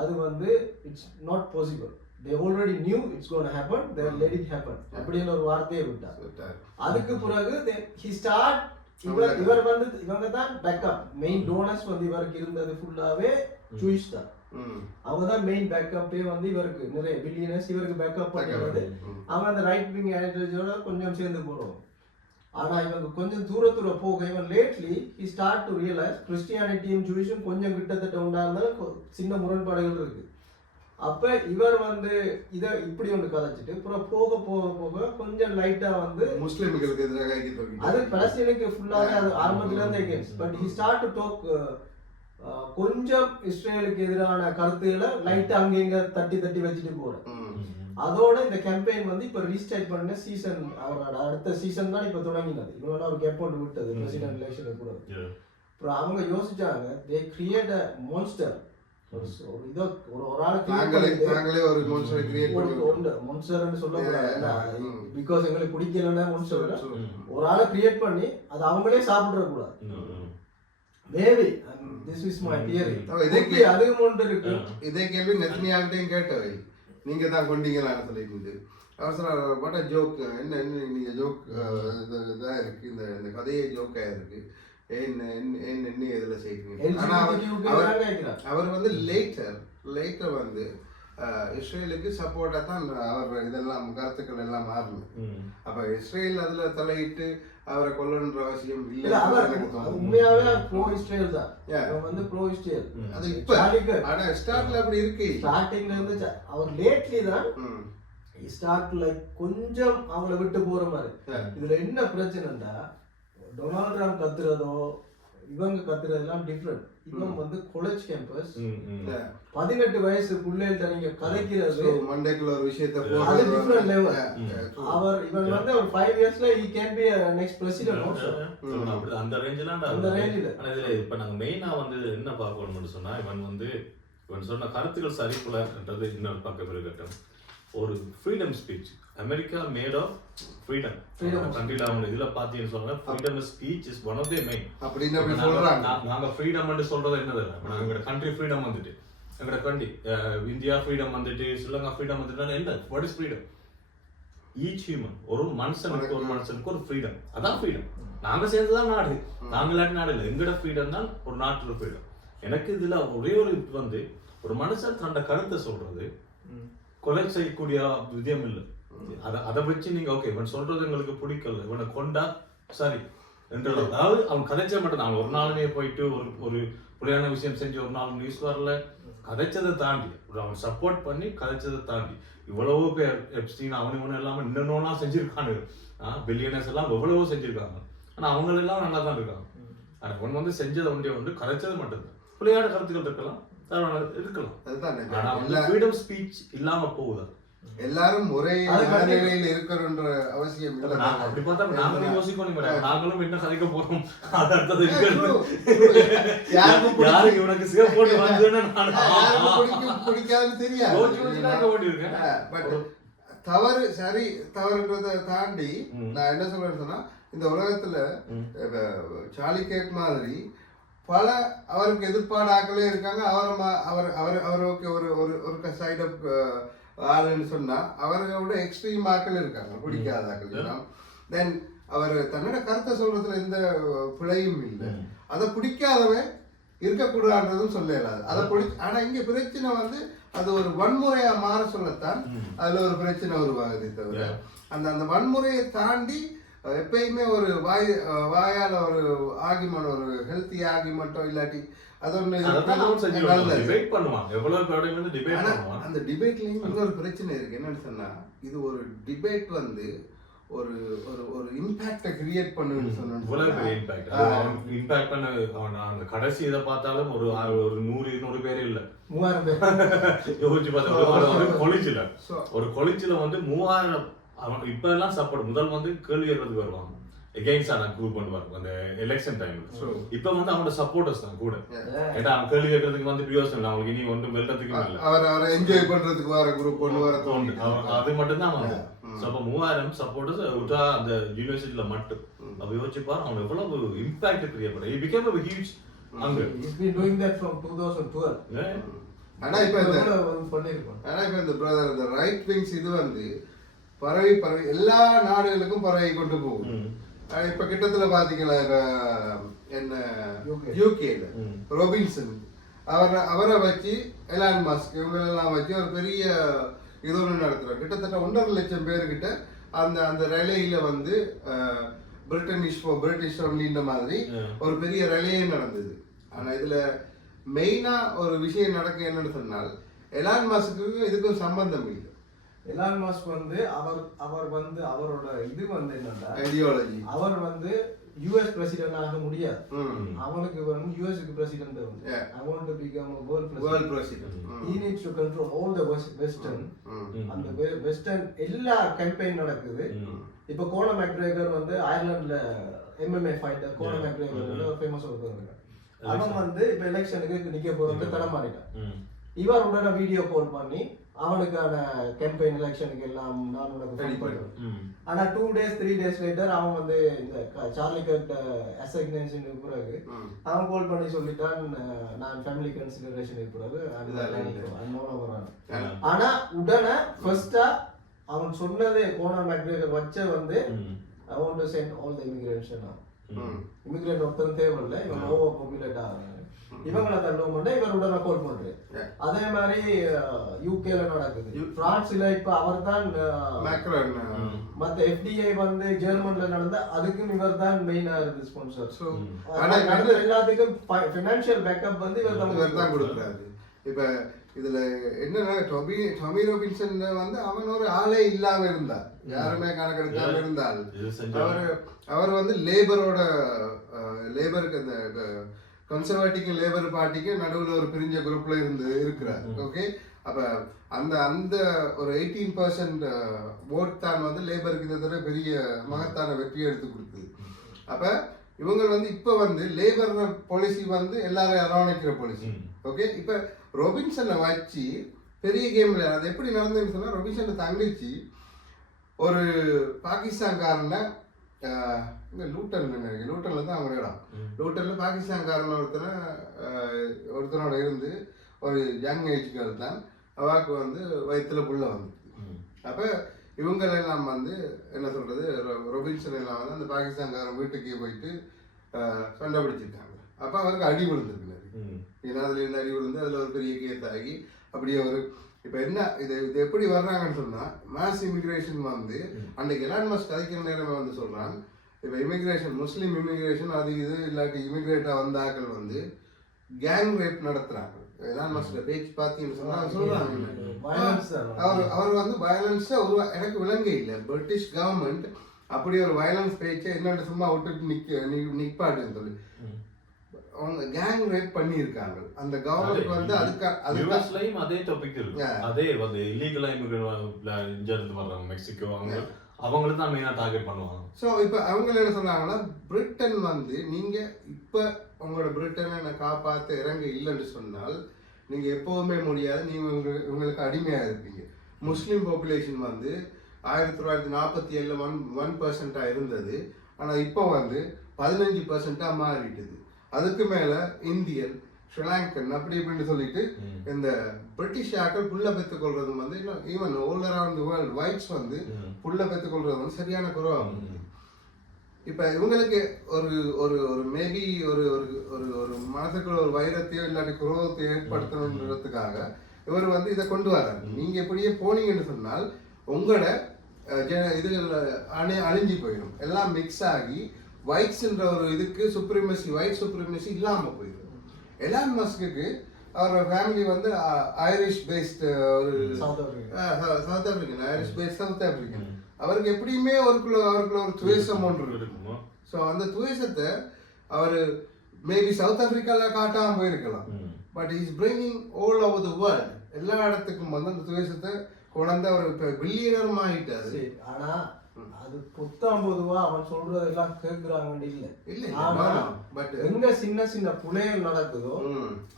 அது வந்து it's not possible. they already knew it's going to happen, they let it happen அப்படின ஒரு வார்த்தையை விட்டார். அதுக்கு பிறகு he start இவர் வந்து இவங்க தான் பேக்கப் மெயின் டோனர்ஸ் வந்து இவருக்கு இருந்தது ஃபுல்லாவே ஜூயிஷ் தான். அவங்க தான் மெயின் பேக்கப்பே வந்து இவருக்கு நிறைய பில்லியனர்ஸ் இவருக்கு பேக்கப் பண்ணுறது. அவங்க அந்த ரைட் விங் ஐடியாலஜியோட கொஞ்சம் சேர்ந்து போறோம். ஆனா இவங்க கொஞ்சம் தூர போக இவன் lately he start to realize கிறிஸ்டியானிட்டியும் ஜூயிஷும் கொஞ்சம் கிட்டத்தட்ட உண்டாஇருந்தாலும் சின்ன முரண்பாடுகள் இருக்கு. அப்ப இவர் வந்து இத இப்படி ஒன்று கதைச்சிட்டு அப்புறம் போக கொஞ்சம் லைட்டா வந்து முஸ்லிம்களுக்கு எதிராக அது பலஸ்தீனுக்கு ஃபுல்லாவே அது ஆரம்பத்துல இருந்து against. But he start to talk கொஞ்சம் இஸ்ரேலுக்கு எதிரான கருத்துக்களை லைட்டா அங்கங்க தட்டி வச்சுட்டு போறேன். அதோட இந்த கேம்பெயின் வந்து இப்ப ரீஸ்டார்ட் பண்ண சீசன் அவரோட அடுத்த சீசன் தான் இப்ப தொடங்கினது. இவங்க ஒரு கேப் போட்டு விட்டது பிரசிடென்ட் எலெக்ஷன் கூட. அப்புறம் அவங்க யோசிச்சாங்க they create a monster. ஒரு இதோ ஒரு ஆளுக்கு நாங்களே ஒரு மான்ஸ்டர் கிரியேட் பண்ணி மான்ஸ்டர்னு சொல்லக்கூடாது. பிகாஸ் எங்களுக்கு பிடிக்கலன்னா மான்ஸ்டர் ஒரு ஆளை கிரியேட் பண்ணி அது அவங்களே சாப்பிட கூடாது. Maybe this is my theory. அது ஒன்று இருக்கு. இதே கேள்வி நெத்னியாகிட்டையும் கேட்டவை நீங்க தான் கொண்டீங்களான்னு சொல்லிட்டு அவர் சொன்னார் வாட் அ ஜோக். என்ன நீங்க ஜோக் இதாக இருக்கு, இந்த கதையே ஜோக்கா இருக்கு, என்ன இதில் செய்யுங்க. ஆனால் அவர் வந்து லேட்டர் வந்து இஸ்ரேலுக்கு சப்போர்ட்டா தான் அவர் இதெல்லாம் கருத்துக்கள் எல்லாம் மாறணும். அப்ப இஸ்ரேல் அதுல தலையிட்டு அவரை கொல்லணுன்ற அவசியம் இல்லை. உண்மையாவே ப்ரோ இஸ்ரேல் தான். வந்து ப்ரோ இஸ்ரேல் அது இப்ப ஆனா ஸ்டார்ட்ல அப்படி இருக்கு. ஸ்டார்டிங்ல இருந்து அவர் லேட்லி தான் ஸ்டார்ட் லைக் கொஞ்சம் அவங்கள விட்டு போற மாதிரி. இதுல என்ன பிரச்சனைன்னா டொனால்ட் ட்ரம்ப் கத்துறதோ இவங்க கத்துறதெல்லாம் டிஃப்ரெண்ட். இவங்க வந்து காலேஜ் கேம்பஸ் 18 வயசு பிள்ளைகிட்ட நீங்க கதைக்கிறது மண்டேக்குள்ள ஒரு விஷயத்தை அது டிஃப்ரெண்ட் லெவல். இவங்க வந்து ஒரு 5 இயர்ஸ்ல he can be a next president also. அந்த ரேஞ்சில அந்த ரேஞ்சில. ஆனா இதுல இப்ப நாங்க மெயினா வந்து என்ன பார்க்கணும்னு சொன்னா இவன் சொன்ன கருத்துக்கள் சரிப்புலன்றது இன்னொரு பக்கம் இருக்கட்டும். ஒரு freedom speech America made of freedom கண்ட்ரில அவங்க இதுல பாத்தீங்கன்னு சொன்னா freedom speech is one of the main. அப்படின்னு அப்படி சொல்றாங்க. நாங்க ஃப்ரீடம் சொல்றது என்னது இல்ல, எங்களோட கண்ட்ரி ஃப்ரீடம் வந்துட்டு எங்களோட கண்ட்ரி இந்தியா ஃப்ரீடம் வந்துட்டு ஸ்ரீலங்கா ஃப்ரீடம் வந்துட்டு என்ன what is freedom? Each human ஒரு மனுஷனுக்கு ஒரு ஃப்ரீடம். அதான் ஃப்ரீடம். நாங்க சேர்ந்துதான் நாடு, நாங்களாட்டி நாடு இல்லை. எங்கட ஃப்ரீடம் தான் ஒரு நாட்டோட ஃப்ரீடம். எனக்கு இதுல ஒரே ஒரு வந்து ஒரு மனுஷன் தன்னோட கருத்தை சொல்றது கொலை செய்யக்கூடிய விதம் இல்லை. அதை வச்சு நீங்க ஓகே இவன் சொல்றது எங்களுக்கு பிடிக்கல, இவனை கொண்டா சரி என்றது. அதாவது அவன் கதைச்ச மட்டும் அவன் ஒரு நாளுமே போயிட்டு ஒரு புலியான விஷயம் செஞ்சு ஒரு நாள் நியூஸ் வரல, கதைச்சதை தாண்டி அவன் சப்போர்ட் பண்ணி கதைச்சதை தாண்டி இவ்வளவோ பேர் எப்ஸ்டீன் அவனு இவனு எல்லாமே இன்னொன்னா செஞ்சிருக்கானு, பில்லியனர்ஸ் எல்லாம் எவ்வளவோ செஞ்சிருக்காங்க. ஆனா அவங்க எல்லாம் நல்லா தான் இருக்காங்க. ஆனா ஒன் வந்து செஞ்சதை ஒன்று கதைச்சது மட்டும்தான். புலியான கருத்துக்கள் இருக்கலாம், இருக்கலாம். ஆனா வந்து ஃப்ரீடம் ஸ்பீச் இல்லாம போகுது. எல்லாரும் ஒரே மனநிலையில் இருக்கணும்ன்ற அவசியம் இல்லை. அப்படி பார்த்தா நாங்களும் யோசிக்கணும், நாங்களும் என்ன கதைக்க போறோம், அது அடுத்தது யாருக்கு இவனுக்கு சிவப்பு போட்டு வந்து பிடிக்காதுன்னு தெரியாது. தவறு சரி தவறுன்றதை தாண்டி நான் என்ன சொல்றேன்னு சொன்னா, இந்த உலகத்துல சார்லி கேக் மாதிரி பல அவருக்கு எதிர்ப்பாடாக்களே இருக்காங்க. அவருக்கு ஒரு சைட் ஆஃப் ஆளுன்னு சொன்னா அவரோட எக்ஸ்ட்ரீம் ஆக்கள் இருக்காங்க, பிடிக்காத ஆக்கள். தென் அவர் தன்னோட கருத்தை சொல்றதுல எந்த பிழையும் இல்லை. அதை பிடிக்காதவன் இருக்கக்கூடாதுன்றதும் சொல்லலாது. அதை ஆனா இங்க பிரச்சனை வந்து அது ஒரு வன்முறையா மாற சொல்லத்தான் அதுல ஒரு பிரச்சனை உருவாகுது. தவிர அந்த வன்முறையை தாண்டி எப்பயுமே ஒரு வாயால ஒரு ஆர்கியூமெண்ட், ஒரு ஹெல்த்தி ஆர்கியூமெண்ட்டோ இல்லாட்டி அந்த டிபேட்லயும் இன்னொரு பிரச்சனை இருக்கு. என்னன்னு சொன்னா, இது ஒரு டிபேட் வந்து ஒரு ஒரு இம்பாக்ட கிரியேட் பண்ணுன்னு சொன்னா, கடைசி இதை பார்த்தாலும் ஒரு 100-200 பேர் இல்ல, 3000 பேர் யோசிச்சு பார்த்தா ஒரு கொலிச்சில வந்து 3000 அவன் இப்ப எல்லாம் சப்போர்ட். முதல் வந்து கேள்வி கேட்கறதுக்கு வருவாங்க, எகெயின்ஸ்டான குரூப் பண்ணுவாங்க அந்த எலெக்ஷன் டைம்ல. இப்ப வந்து அவனோட சப்போர்ட்டர்ஸ் தான் கூட. ஏன்னா அவன் கேள்வி கேட்கறதுக்கு வந்து பிரியோசனம் இல்லை, அவங்களுக்கு இனி ஒன்றும் வெல்றதுக்கும் இல்லை, அவரை என்ஜாய் பண்றதுக்கு வர குரூப் ஒன்று வர தோண்டு அது மட்டும் தான் வந்து. அப்ப 3000 சப்போர்ட்டர்ஸ் விட்டா அந்த யூனிவர்சிட்டியில மட்டும். அப்ப யோசிச்சு பாரு அவன் எவ்வளவு இம்பாக்ட் கிரியேட் பண்ண. He became a huge அங்க. He's been doing that from 2012. ஆனா இப்ப இந்த பிரதர் இந்த ரைட் விங்ஸ் இது வந்து பரவி எல்லா நாடுகளுக்கும் பரவி கொண்டு போகும். இப்ப கிட்டத்துல பாத்தீங்களா, இப்ப என்ன யூகேல ரோபின்சன் அவரை வச்சு எலான் மஸ்க் இவங்களெல்லாம் வச்சு ஒரு பெரிய இது ஒன்று நடத்துறாரு. கிட்டத்தட்ட 1.5 லட்சம் பேருக்கிட்ட அந்த ரேலியில வந்து பிரிட்டிஷ் ஒன்லின்ற மாதிரி ஒரு பெரிய ரேலியே நடந்தது. ஆனா இதுல மெயினா ஒரு விஷயம் நடக்க என்னன்னு சொன்னால், எலான் மஸ்க்கு இதுக்கும் சம்பந்தம் இல்லை. எலான் மஸ்க் வந்து அவர் வந்து அவரோட இது வந்து என்னன்னா ஐடியாலஜி, அவர் வந்து US பிரசிடென்ட் ஆக முடியாது. அவனுக்கு வந்து USக்கு பிரசிடென்ட் வந்து I want to become a world president. He needs to control all the western. அந்த வெஸ்டர்ன் எல்லா கேம்பெயின் நடக்குது. இப்போ கோனர் மெக்ரேகர் வந்து அயர்லாந்துல MMA ஃபைட்டர் கோனர் மெக்ரேகர் ஒரு ஃபேமஸ் ஒருத்தர். அவன் வந்து இப்போ எலெக்ஷனுக்கு நிக்க போறது தடமாறிட்டான். இவர் உடனே வீடியோ கால் பண்ணி அவனுக்கான கேம்பெயின் எலெக்ஷனுக்கு எல்லாம் நான் உனக்கு ஃபைட் பண்ணுவேன். ஆனா 2 days 3 days லேட்டர் அவன் வந்து இந்த சார்லி கட் அசைக்னேஷன் பிறகு அவன் கால் பண்ணி சொல்லிட்டான், நான் ஃபேமிலி கன்சிடரேஷன் பிறகு ஆனா உடனே ஃபர்ஸ்டா அவன் சொன்னதே கோனர் மெக்ரேகர் வச்ச வந்து I want to send all the immigrants now. Immigrate ஒருத்தரும் தேவையில்லை, இவன் ஓவர் பாப்புலேட் ஆகிறாங்க, இவங்களை தள்ளுவோம்னா இவர் உடனே கோல் பண்றாரு. அதே மாதிரி யூகேல நடக்குது. பிரான்ஸ்ல இப்ப அவர் தான் மத்த FDA வந்து ஜெர்மன்ல நடந்த அதுக்கும் இவர் தான் மெயினா இருந்து ஸ்பான்சர். சோ எல்லாத்துக்கும் ஃபைனான்சியல் பேக்கப் வந்து இவர் தான் கொடுக்குறாரு. இப்ப இதுல என்னன்னா டொமி ரோபின்சன் வந்து அவன் ஒரு ஆளே இல்லாம இருந்தார், யாருமே கணக்கெடுக்காம இருந்தால் அவர் வந்து லேபருக்கு அந்த கன்சர்வேட்டிவ் லேபர் பார்ட்டிக்கு நடுவில் ஒரு பிரிஞ்ச குரூப்ல இருக்கிறார். ஓகே, அப்ப அந்த ஒரு 18% ஓட் தான் வந்து லேபருக்கு இந்த தடவை பெரிய மகத்தான வெற்றியை எடுத்து கொடுக்குது. அப்ப இவங்க வந்து இப்ப வந்து லேபர் பாலிசி வந்து எல்லாரும் அரவணைக்கிற பாலிசி. ஓகே, இப்ப ரொபின்சனை வச்சு பெரிய கேம்ல அது எப்படி நடந்ததுன்னு சொன்னா, ரொபின்சனை தங்கச்சி ஒரு பாகிஸ்தான்காரன லூட்டன்ல தான் அவங்க இடம். லூட்டன்ல பாகிஸ்தான்காரன் ஒருத்தனோட இருந்து ஒரு யங் ஏஜ் கேர்ள் தான், அவாக்கு வந்து வயிற்றுல புள்ள வந்து. அப்ப இவங்களெல்லாம் வந்து என்ன சொல்றது, ரொபின்சன் எல்லாம் வந்து அந்த பாகிஸ்தான்காரன் வீட்டுக்கே போயிட்டு சண்டை பிடிச்சிருக்காங்க. அப்போ அவருக்கு அடி விழுந்துருக்கு. ஏன்னா அதுல இருந்து அடி விழுந்து அதில் ஒரு பெரிய கேஸ் ஆகி அப்படியே ஒரு இப்போ என்ன இது எப்படி வர்றாங்கன்னு சொன்னால், மாஸ் இமிகிரேஷன் வந்து அன்றைக்கு எலான் மஸ்க் கதைக்கிற நேரமே வந்து சொல்கிறான், இப்போ இமிகிரேஷன் முஸ்லீம் இமிகிரேஷன் அது இது இல்லாட்டி இமிகிரேட்டாக வந்த ஆக்கள் வந்து கேங் ரேப் நடத்துகிறாங்க. எலான் மஸ்க் பேச்சு பார்த்தீங்கன்னு சொன்னால் சொல்கிறாங்க அவர் வந்து வயலன்ஸாக எனக்கு விளங்க இல்லை. பிரிட்டிஷ் கவர்மெண்ட் அப்படி ஒரு வயலன்ஸ் பேச்சை என்னென்னு சும்மா விட்டுட்டு நிற்பாட்டுன்னு சொல்லி அவங்க கேங் ரேப் பண்ணியிருக்காங்க. அந்த கவர்மெண்ட் வந்து அதுக்கு அதே டாபிக் இருக்கு. அதே வந்து இல்லீகலா இங்க இருந்து வர்றாங்க மெக்சிகோ, அவங்களுக்கு தான் மெயினா டார்கெட் பண்ணுவாங்க. ஸோ இப்போ அவங்க என்ன சொன்னாங்கன்னா, பிரிட்டன் வந்து நீங்க இப்போ உங்களோட பிரிட்டனை காப்பாற்ற இறங்க இல்லைன்னு சொன்னால் நீங்க எப்பவுமே முடியாது, நீங்க உங்களுக்கு அடிமையா இருப்பீங்க. முஸ்லீம் பாப்புலேஷன் வந்து 1947 1% இருந்தது. ஆனால் இப்போ வந்து 15% மாறிட்டுது. அதுக்கு மேலே இந்தியன், ஸ்ரீலங்கன் அப்படி இப்படின்னு சொல்லிட்டு இந்த பிரிட்டிஷ் ஆக்கள் புள்ள பெற்றுக்கொள்றது வந்து even all around the world whites வந்து புள்ள பெற்றுக்கொள்றது வந்து சரியான குறைவாகும். இப்போ இவங்களுக்கு ஒரு ஒரு ஒரு மேபி ஒரு ஒரு ஒரு மனசுக்குள்ள ஒரு வைரத்தையோ இல்லாட்டி குரோதத்தையோ ஏற்படுத்தணுன்றதுக்காக இவர் வந்து இதை கொண்டு வர்றாரு. நீங்கள் எப்படியே போனீங்கன்னு சொன்னால் உங்களோட இதுகள் அழிஞ்சு போயிடும். எல்லாம் மிக்ஸ் ஆகி ஒயிட்ஸ்ன்ற ஒரு இதுக்கு ஒயிட் சுப்ரீமசி இல்லாமல் போயிடும். எலான் மஸ்க்கு அவரோட ஃபேமிலி வந்து ஐரிஷ் பேஸ்ட் ஒரு south African, Irish based south African. அவருக்கு எப்படியுமே அவருக்குள்ள ஒரு துவேஷம் ஒன்று இருக்கும். ஸோ அந்த துவேஷத்தை அவர் மேபி சவுத் ஆப்பிரிக்காவில் காட்டாமல் போயிருக்கலாம். But is bringing all over the world. எல்லா இடத்துக்கும் வந்து அந்த துவேஷத்தை குழந்தை அவர் இப்போ பில்லியனரும் ஆகிட்டாரு. ஆனா அது 19 ரூபா அவன் சொல்றதெல்லாம் கேட்கிறாங்க இல்ல. ஆனா பட் எங்க சின்ன சின்ன புலைகள் நடக்குதோ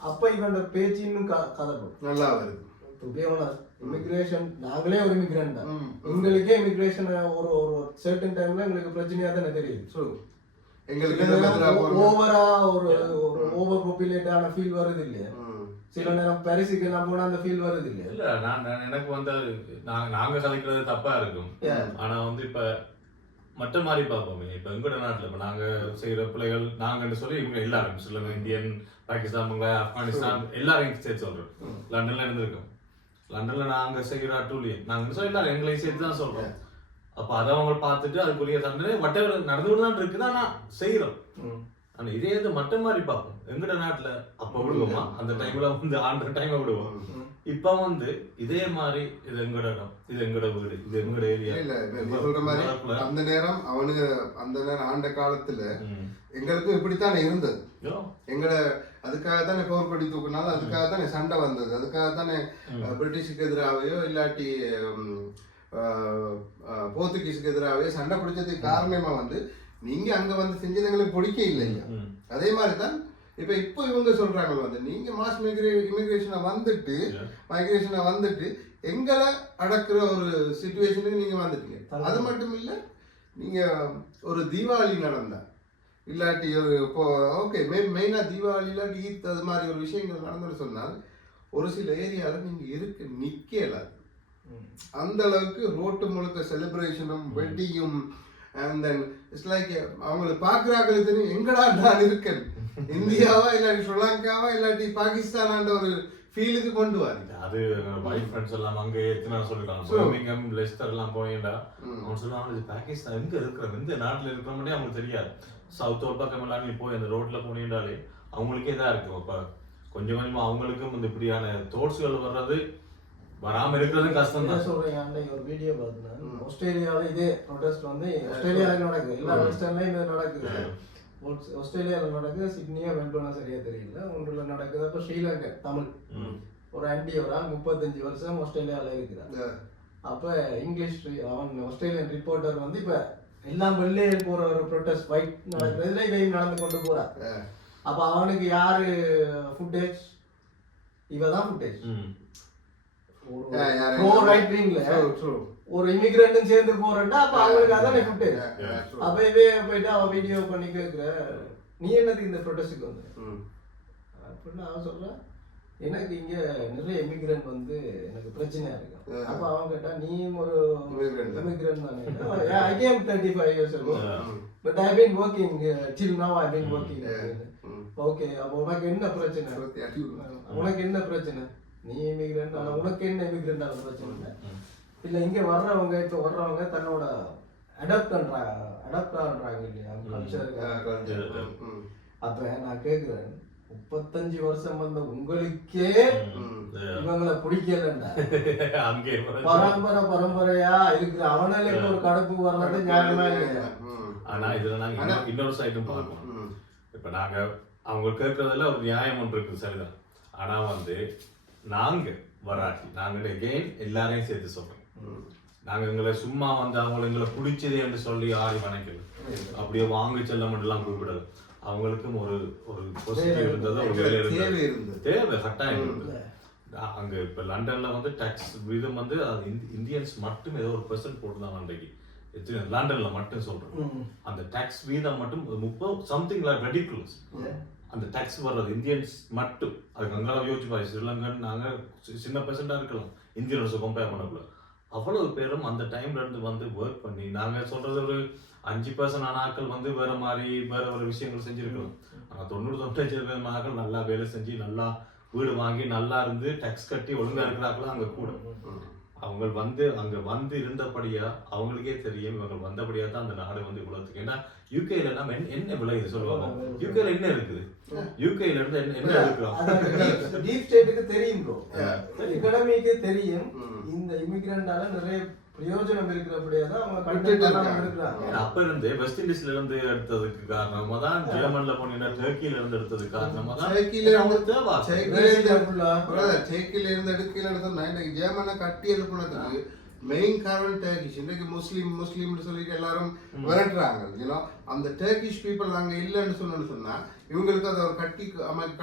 அப்ப இவன் பேச்சு இன்னும் கதப்படும் நல்லா வருது. இமிகிரேஷன் நாங்களே ஒரு இமிகிரண்ட் தான், எங்களுக்கே இமிகிரேஷன் ஒரு ஒரு சர்டன் டைம்ல எங்களுக்கு பிரச்சனையா தானே தெரியுது. எங்களுக்கு ஓவரா ஒரு ஓவர் பாப்புலேட்டான ஃபீல் வருது இல்லையா? சில நேரம் பரிசுக்கு எல்லாம் போனா அந்த ஃபீல் வருது இல்லையா? இல்ல எனக்கு வந்து நாங்க கலைக்கிறது தப்பா இருக்கும். ஆனா வந்து இப்ப மற்ற மாதிரி பார்ப்போமே, இப்ப எங்களோட நாட்டுல இப்ப நாங்க செய்யற பிள்ளைகள் நாங்கன்னு சொல்லி இவங்க எல்லாரும் சொல்லுங்க, இந்தியன், பாகிஸ்தான், ஆப்கானிஸ்தான் எல்லாரையும் சேர்த்து சொல்றோம். லண்டன்ல இருந்திருக்கோம். லண்டன்ல நாங்க செய்யற அட்டூழியம் நாங்க சொல்லி எல்லாரும் எங்களையும் சேர்த்து தான் சொல்றோம். அப்ப அதை அவங்க பார்த்துட்டு அதுக்குரிய தண்டனை வட்டவர் நடந்துட்டு தான் இருக்குது. ஆனா செய்யறோம். ஆனா இதே இது மற்ற மாதிரி பார்ப்போம். எங்கட நாட்டுல அப்ப விடுவோமா, அந்த டைம்ல வந்து ஆண்ட டைம் விடுவோம். இப்ப வந்து இதே மாதிரி இது எங்கட இடம், இது எங்கட வீடு, இது எங்கட ஏரியா. இல்ல சொல்ற மாதிரி அந்த நேரம் அவனுக்கு அந்த நேரம் ஆண்ட காலத்துல எங்களுக்கும் இப்படித்தானே இருந்தது. எங்கட அதுக்காக தானே போர்க்கொடி தூக்குனாலும் அதுக்காக தானே சண்டை வந்தது. அதுக்காக தானே பிரிட்டிஷுக்கு எதிராகவோ இல்லாட்டி போர்த்துகீஸுக்கு எதிராகவே சண்டை பிடிச்சதுக்கு காரணமா வந்து நீங்க அங்க வந்து செஞ்சது எங்களுக்கு பிடிக்க இல்லையா? அதே மாதிரிதான் இப்போ இவங்க சொல்றாங்க வந்து நீங்க மாஸ் இமிகிரேஷனை வந்துட்டு எங்களை அடக்குற ஒரு சிச்சுவேஷனுக்கு நீங்க வந்துட்டீங்க. அது மட்டும் இல்ல, நீங்க ஒரு தீபாவளி நடந்தா இல்லாட்டி ஒரு இப்போ ஓகே மெயினா தீபாவளி இல்லாட்டி ஈத் அது மாதிரி ஒரு விஷயங்கள் நடந்துன்னு சொன்னால் ஒரு சில ஏரியால நீங்க நிக்கலாது. அந்த அளவுக்கு ரோட்டு முழுக்க செலிப்ரேஷனும் வெட்டியும் and then it's like அவங்களுக்கு பார்க்குறாங்களுக்கு தெரியும் எங்கடா நான் இருக்கேன், இந்தியாவா இல்லாட்டி ஸ்ரீலங்காவா இல்லாட்டி பாகிஸ்தானான்ற ஒரு ஃபீலுக்கு கொண்டு வாங்க. அது வைஃப் ஃப்ரெண்ட்ஸ் எல்லாம் அங்கே எத்தனை சொல்லிருக்காங்க, பர்மிங்ஹாம், லெஸ்டர் எல்லாம் போயிட்டா அவங்க சொல்லுவாங்க இது பாகிஸ்தான் எங்க இருக்கிறோம், இந்த நாட்டில் இருக்கிறோம்னே அவங்களுக்கு தெரியாது. சவுத் ஒரு பக்கம் எல்லாம் நீ போய் அந்த ரோட்ல போனீங்கன்னாலே அவங்களுக்கே தான் இருக்கும். அப்ப கொஞ்சம் கொஞ்சமா அவங்களுக்கும் இந்த இப்படியான தோட்ஸ்கள் வர்றது வராம இருக்கிறது கஷ்டம் தான். சொல்றீங்க அன்னைக்கு ஒரு வீடியோ பார்த்தேன், ஆஸ்திரேலியாவில் இதே ப்ரொடெஸ்ட் வந்து ஆஸ்திரேலியாவில் நடக்குது, எல்லா வெஸ்டர்ன்லையும் இது நடக்குது. ஆஸ்திரேலியாவில் நடக்குது, சிட்னியா மெல்பர்னா சரியா தெரியல, ஒன்றில் நடக்குது. அப்போ ஸ்ரீலங்கா தமிழ் ஒரு ஆண்டி ஒரு ஆள் 35 வருஷம் ஆஸ்திரேலியாவில் இருக்கிறார். அப்போ இங்கிலீஷ் அவன் ஆஸ்திரேலியன் ரிப்போர்ட்டர் வந்து இப்போ எல்லாம் வெளியே போற ஒரு ப்ரொடெஸ்ட் ஃபைட் நடக்கிறதுல இதையும் நடந்து கொண்டு போறார். அப்போ அவனுக்கு யாரு ஃபுட்டேஜ், இவதான் ஃபுட்டேஜ். ஒரு இமிகிரண்ட்டும் சேர்ந்து போறேன்டா அப்ப அவங்களுக்கு அதான் ஃபுட்டேஜ். அப்ப இவே போயிட்டு அவன் வீடியோ பண்ணி கேட்கிற, நீ என்னதுக்கு இந்த ப்ரொடெஸ்டுக்கு வந்து அப்படின்னு அவன் சொல்றான், எனக்கு இங்க நிறைய இமிகிரண்ட் வந்து எனக்கு பிரச்சனையா இருக்கு. அப்ப அவங்க கேட்டா நீயும் ஒரு இமிகிரண்ட் தானே? I came 35 years ago, but I've been working till now. I've been working. Okay, அப்ப உனக்கு என்ன பிரச்சனை? உனக்கு என்ன பிரச்சனை? நீ இமிகிரண்ட், ஆனா உனக்கு என்ன இமிகிரண்ட் ஆன பிரச்சனை? இல்ல இங்க வர்றவங்க தன்னோட அடாப்ட் பண்றாங்க இல்லையா கல்ச்சருக்கு. அப்ப நான் கேக்குறேன், 35 வருஷம் வந்த உங்களுக்கே இவங்களை பிடிக்கலண்டா, பரம்பரையா இருக்கிற அவனால ஒரு கடுப்பு வர்றது நியாயமா இல்லையா? ஆனா இதுல நாங்க இன்னொரு சைடும் பார்க்கணும். இப்ப நாங்க அவங்க கேட்கறதுல ஒரு நியாயம் ஒன்று இருக்கு, சரிதான். ஆனா வந்து நாங்க வராட்டி நாங்க எகெயின் எல்லாரையும் சேர்த்து சொல்றோம். நாங்க எங்களை சும்மா வந்து அவங்களை எங்களை பிடிச்சது என்று சொல்லி ஆடி வணக்கல, அப்படியே வாங்கி செல்ல மட்டும் கூப்பிடல. அவங்களுக்கும் ஒரு பொசிட்டிவ் இருந்தது, ஒரு வேலை இருந்தது, தேவை கட்டாயம் இருந்தது. அங்க இப்ப லண்டன்ல வந்து டாக்ஸ் வீதம் வந்து இந்தியன்ஸ் மட்டும் ஏதோ ஒரு % போட்டுதான் அன்றைக்கு. லண்டன்ல மட்டும் சொல்றேன், அந்த டாக்ஸ் வீதம் மட்டும் 30 சம்திங் லைக் ரெடிகுலஸ். அந்த டாக்ஸ் வர்றது இந்தியன்ஸ் மட்டும். அதுக்கு அங்கே யோசிச்சு பாரு, ஸ்ரீலங்கன் நாங்க சின்ன % இருக்கலாம் இந்தியன்ஸ் கம்பேர் பண்ணக்குள்ள. அவ்வளவு பேரும் அந்த டைம்ல இருந்து வந்து ஒர்க் பண்ணி, நாங்க சொல்றது ஒரு 5% ஆன ஆட்கள் வந்து வேற மாதிரி வேற ஒரு விஷயங்கள் செஞ்சிருக்கலாம். ஆனா 90-95% ஆட்கள் நல்லா வேலை செஞ்சு நல்லா வீடு வாங்கி நல்லா இருந்து டாக்ஸ் கட்டி ஒழுங்கா இருக்கிறாங்களும் அங்க கூட. அவங்க வந்து அங்க வந்து இருந்தபடியா அவங்களுக்கே தெரியும், இவங்க வந்தபடியா தான் அந்த நாடு வந்து இவ்வளவுக்கு. ஏன்னா யூகேல எல்லாம் என்ன விளையுது சொல்லுவாங்க, யூகேல என்ன இருக்குது, யூகேல இருந்து என்ன எடுக்கிறோம், டீப் ஸ்டேட்டுக்கு தெரியும் ப்ரோ, எகனாமிக்கு தெரியும். இந்த இமிகிரண்டால நிறைய பிரயோஜனம் இருக்கிறபடியா தான் அவங்க கண்டிப்பாக இருக்கிறாங்க. அப்ப இருந்து வெஸ்ட் இண்டீஸ்ல இருந்து எடுத்ததுக்கு காரணமா தான், ஜெர்மன்ல போனீங்கன்னா டர்க்கில இருந்து எடுத்ததுக்கு காரணமா தான், டர்க்கில இருந்து எடுக்கல ஜெர்மனை கட்டி எழுப்புனதுக்கு மெயின் காரணம் டர்க்கிஷ். இன்றைக்கு முஸ்லீம்னு சொல்லிட்டு எல்லாரும் விரட்டுறாங்க. அந்த டர்க்கிஷ் பீப்புள் அங்க இல்லைன்னு சொன்னா இவங்களுக்கு அதை ஒரு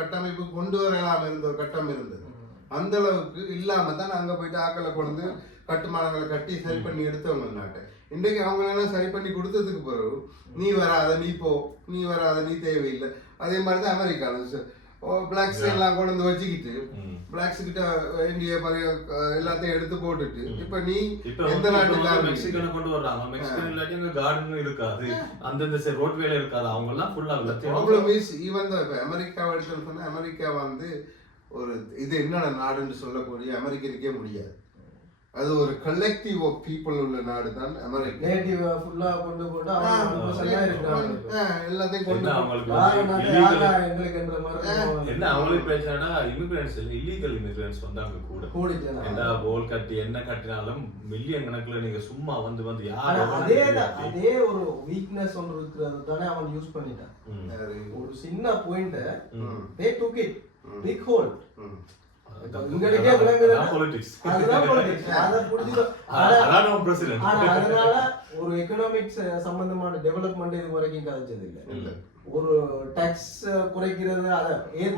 கட்டமைப்பு கொண்டு வரலாம் இருந்த ஒரு கட்டம் இருந்தது. அந்த அளவுக்கு இல்லாம தான் அங்க போயிட்டு ஆக்களை கொண்டு கட்டுமானங்களை கட்டி சரி பண்ணி எடுத்தவங்க நாட்டை. இன்றைக்கு அவங்களெல்லாம் சரி பண்ணி கொடுத்ததுக்கு பிறகு நீ வராத, நீ போ, நீ வராத, நீ தேவையில்லை. அதே மாதிரி தான் அமெரிக்காவில் பிளாக்ஸ் எல்லாம் கொண்டு வந்து வச்சுக்கிட்டு பிளாக்ஸ் கிட்ட இந்திய எல்லாத்தையும் எடுத்து போட்டுட்டு இப்ப நீ எந்த நாட்டுக்கு மெக்சிகனை கொண்டு வர்றாங்க. மெக்சிகன் இல்லாட்டி அங்க கார்டன் இருக்காது, அந்தந்த ரோட் வேலை இருக்காது, அவங்க எல்லாம் ஃபுல்லா ப்ராப்ளம் இஸ் ஈவன் தான். இப்ப அமெரிக்கா எடுத்துன்னு சொன்னா அமெரிக்கா வந்து ஒரு இது என்னென்ன நாடுன்னு சொல்லக்கூடிய அமெரிக்கனுக்கே முடியாது. அது ஒரு கலெக்டிவ் ஆஃப் பீப்புள் உள்ள நாடு தான் அமெரிக்கா. நேட்டிவ் ஃபுல்லா கொண்டு போட்டு எல்லாத்தையும் கொண்டு என்ன அவங்களுக்கு பிரச்சனைனா இமிகிரன்ட்ஸ் இல்லை, இல்லீகல் இமிகிரன்ட்ஸ் வந்து அங்க கூட எல்லா போல் கட்டி என்ன கட்டினாலும் மில்லியன் கணக்குல நீங்க சும்மா வந்து வந்து யாரும் அதே ஒரு வீக்னஸ் ஒன்று இருக்கிறது தானே அவன் யூஸ் பண்ணிட்டான். ஒரு சின்ன point they took it big hold. உங்களுக்கே விளங்குது பாலிடிக்ஸ், அதுதான் பாலிடிக்ஸ். அத புரிஞ்சுது. அதனால ஒரு எகனாமிக்ஸ் சம்பந்தமான டெவலப்மெண்ட் இது வரைக்கும் கதைச்சது இல்ல. ஒரு டாக்ஸ் குறைக்கிறது, அத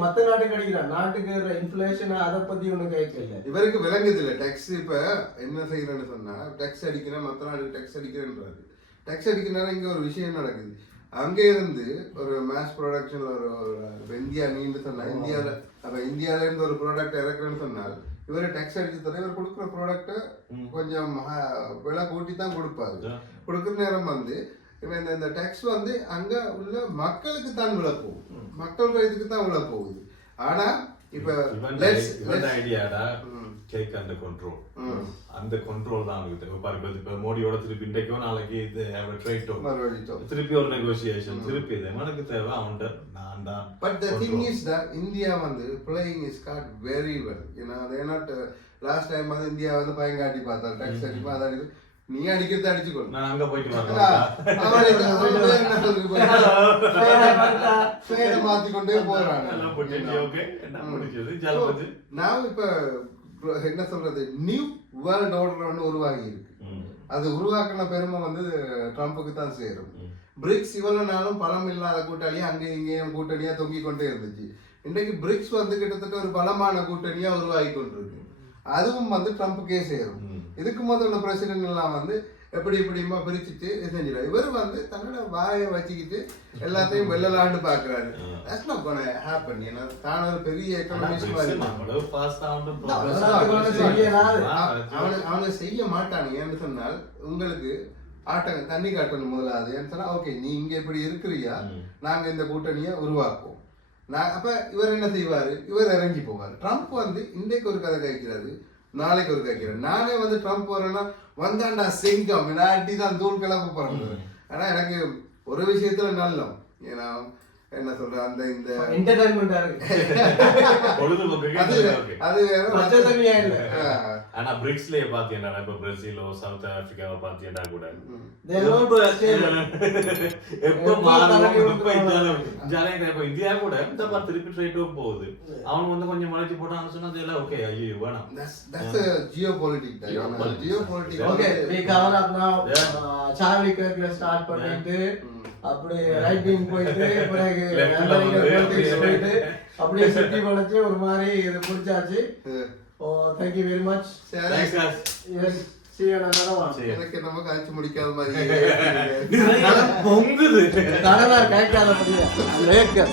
மத்த நாட்டுக்கு அடிக்கிற நாட்டுக்கு இன்ஃப்ளேஷன் அதை பத்தி ஒண்ணு கேட்கல. இவருக்கு விளங்குது இல்ல டாக்ஸ். இப்ப என்ன செய்யறேன்னு சொன்னா டாக்ஸ் அடிக்கிறேன், மத்த நாட்டுக்கு டாக்ஸ் அடிக்கிறேன்றாரு. டாக்ஸ் அடிக்கிறனால இங்க ஒரு விஷயம் நடக்குது. அங்கே இருந்து ஒரு மாஸ் ப்ரொடக்ஷன்ல ஒரு இந்தியா நீண்டு சொன்னா இந்தியால இருந்து ஒரு ப்ராடக்ட் இறக்குறேன்னு சொன்னால் இவரை டேக்ஸ் அடிச்சு தர இவர் கொடுக்குற ப்ராடக்ட கொஞ்சம் விலை கூட்டி தான் கொடுப்பாரு. கொடுக்குற நேரம் வந்து இந்த டேக்ஸ் வந்து அங்க உள்ள மக்களுக்கு தான் விலை போகுது, மக்கள் இதுக்கு தான் விலை போகுது. ஆனா இப்ப ஐடியாடா டேக் அண்டர் கண்ட்ரோல், அந்த கண்ட்ரோல் தான் அவங்களுக்கு தேவை. பாருங்க இப்ப மோடியோட திருப்பி இன்றைக்கோ நாளைக்கு இது திருப்பி ஒரு நெகோசியேஷன், திருப்பி இது எனக்கு தேவை அவன்கிட்ட நான் தான். But the thing is that India வந்து playing is got very well. ஏன்னா தே நாட் லாஸ்ட் டைம் வந்து இந்தியா வந்து பயங்காட்டி பார்த்தாரு டாக்ஸ் அடிப்பா அதான் நீ அடிக்கிறது அடிச்சுக்கோ, நான் அங்க போயிட்டு மாத்திக்கொண்டே போறாங்க. நான் இப்ப என்ன சொல்றது, நியூ வேர்ல்ட் ஆர்டர் ஒன்று உருவாகி இருக்கு. அது உருவாக்கின பெருமை வந்து ட்ரம்புக்கு தான் சேரும். பிரிக்ஸ் இவ்வளவு நாளும் பலம் இல்லாத கூட்டாளியா அங்கேயும் இங்கேயும் கூட்டணியா தொங்கிக் கொண்டே இருந்துச்சு. இன்றைக்கு பிரிக்ஸ் வந்து கிட்டத்தட்ட ஒரு பலமான கூட்டணியா உருவாகி கொண்டிருக்கு. அதுவும் வந்து ட்ரம்புக்கே சேரும். இதுக்கு முதல்ல பிரசிடென்ட் எல்லாம் வந்து எப்படி இப்படிமா பிரிச்சுட்டு செஞ்சிடும். இவர் வந்து தன்னோட வாயை வச்சுக்கிட்டு எல்லாத்தையும் வெள்ளலாண்டு பாக்குறாரு. That's not gonna happen. ஏன்னா தான் ஒரு பெரிய எக்கனாமிஸ்ட் மாதிரி அவனை செய்ய மாட்டானுங்க. ஏன்னு சொன்னால் உங்களுக்கு தண்ணி காட்டணும் முதலாவது. ஏன்னு சொன்னா ஓகே நீ இங்க இப்படி இருக்கிறியா, நாங்க இந்த கூட்டணியை உருவாக்குவோம். அப்ப இவர் என்ன செய்வாரு, இவர் இறங்கி போவார். ட்ரம்ப் வந்து இன்றைக்கு ஒரு கதை கேட்கிறாரு, நாளைக்கு ஒரு கேட்கிறேன். நானே வந்து ட்ரம்ப் வரேன்னா வந்தாண்டா செங்கம் நாட்டி தான் தூள் கிளம்ப போறேன். ஆனா எனக்கு ஒரு விஷயத்துல நல்லம், ஏன்னா என்ன சொல்ற அந்த இந்த என்டர்டைன்மெண்டா இருக்கு. அது ஆனா பிரிக்ஸ்லயே பாத்தீங்கன்னா இப்ப பிரேசிலோ சவுத் ஆப்பிரிக்காவை பாத்தீங்கன்னா கூட இந்தியா கூட இந்த மாதிரி திருப்பி ட்ரேட்டும் போகுது. அவன் வந்து கொஞ்சம் மலைச்சு போட்டான்னு சொன்னா அதெல்லாம் ஓகே ஐயோ வேணாம். Okay we cover up now. Charlie கர்க்ல ஸ்டார்ட் பண்ணிட்டு அப்படியே ரைட் விங் போயிட்டு பிறகு போயிட்டு அப்படியே சுத்தி வளைச்சு ஒரு மாதிரி இது முடிச்சாச்சு. Thank you very much. Thanks guys. Yes, see you another one. எனக்கு நம்ம காட்சி முடிக்காத மாதிரி பொங்குது கடனா கேட்காத படியா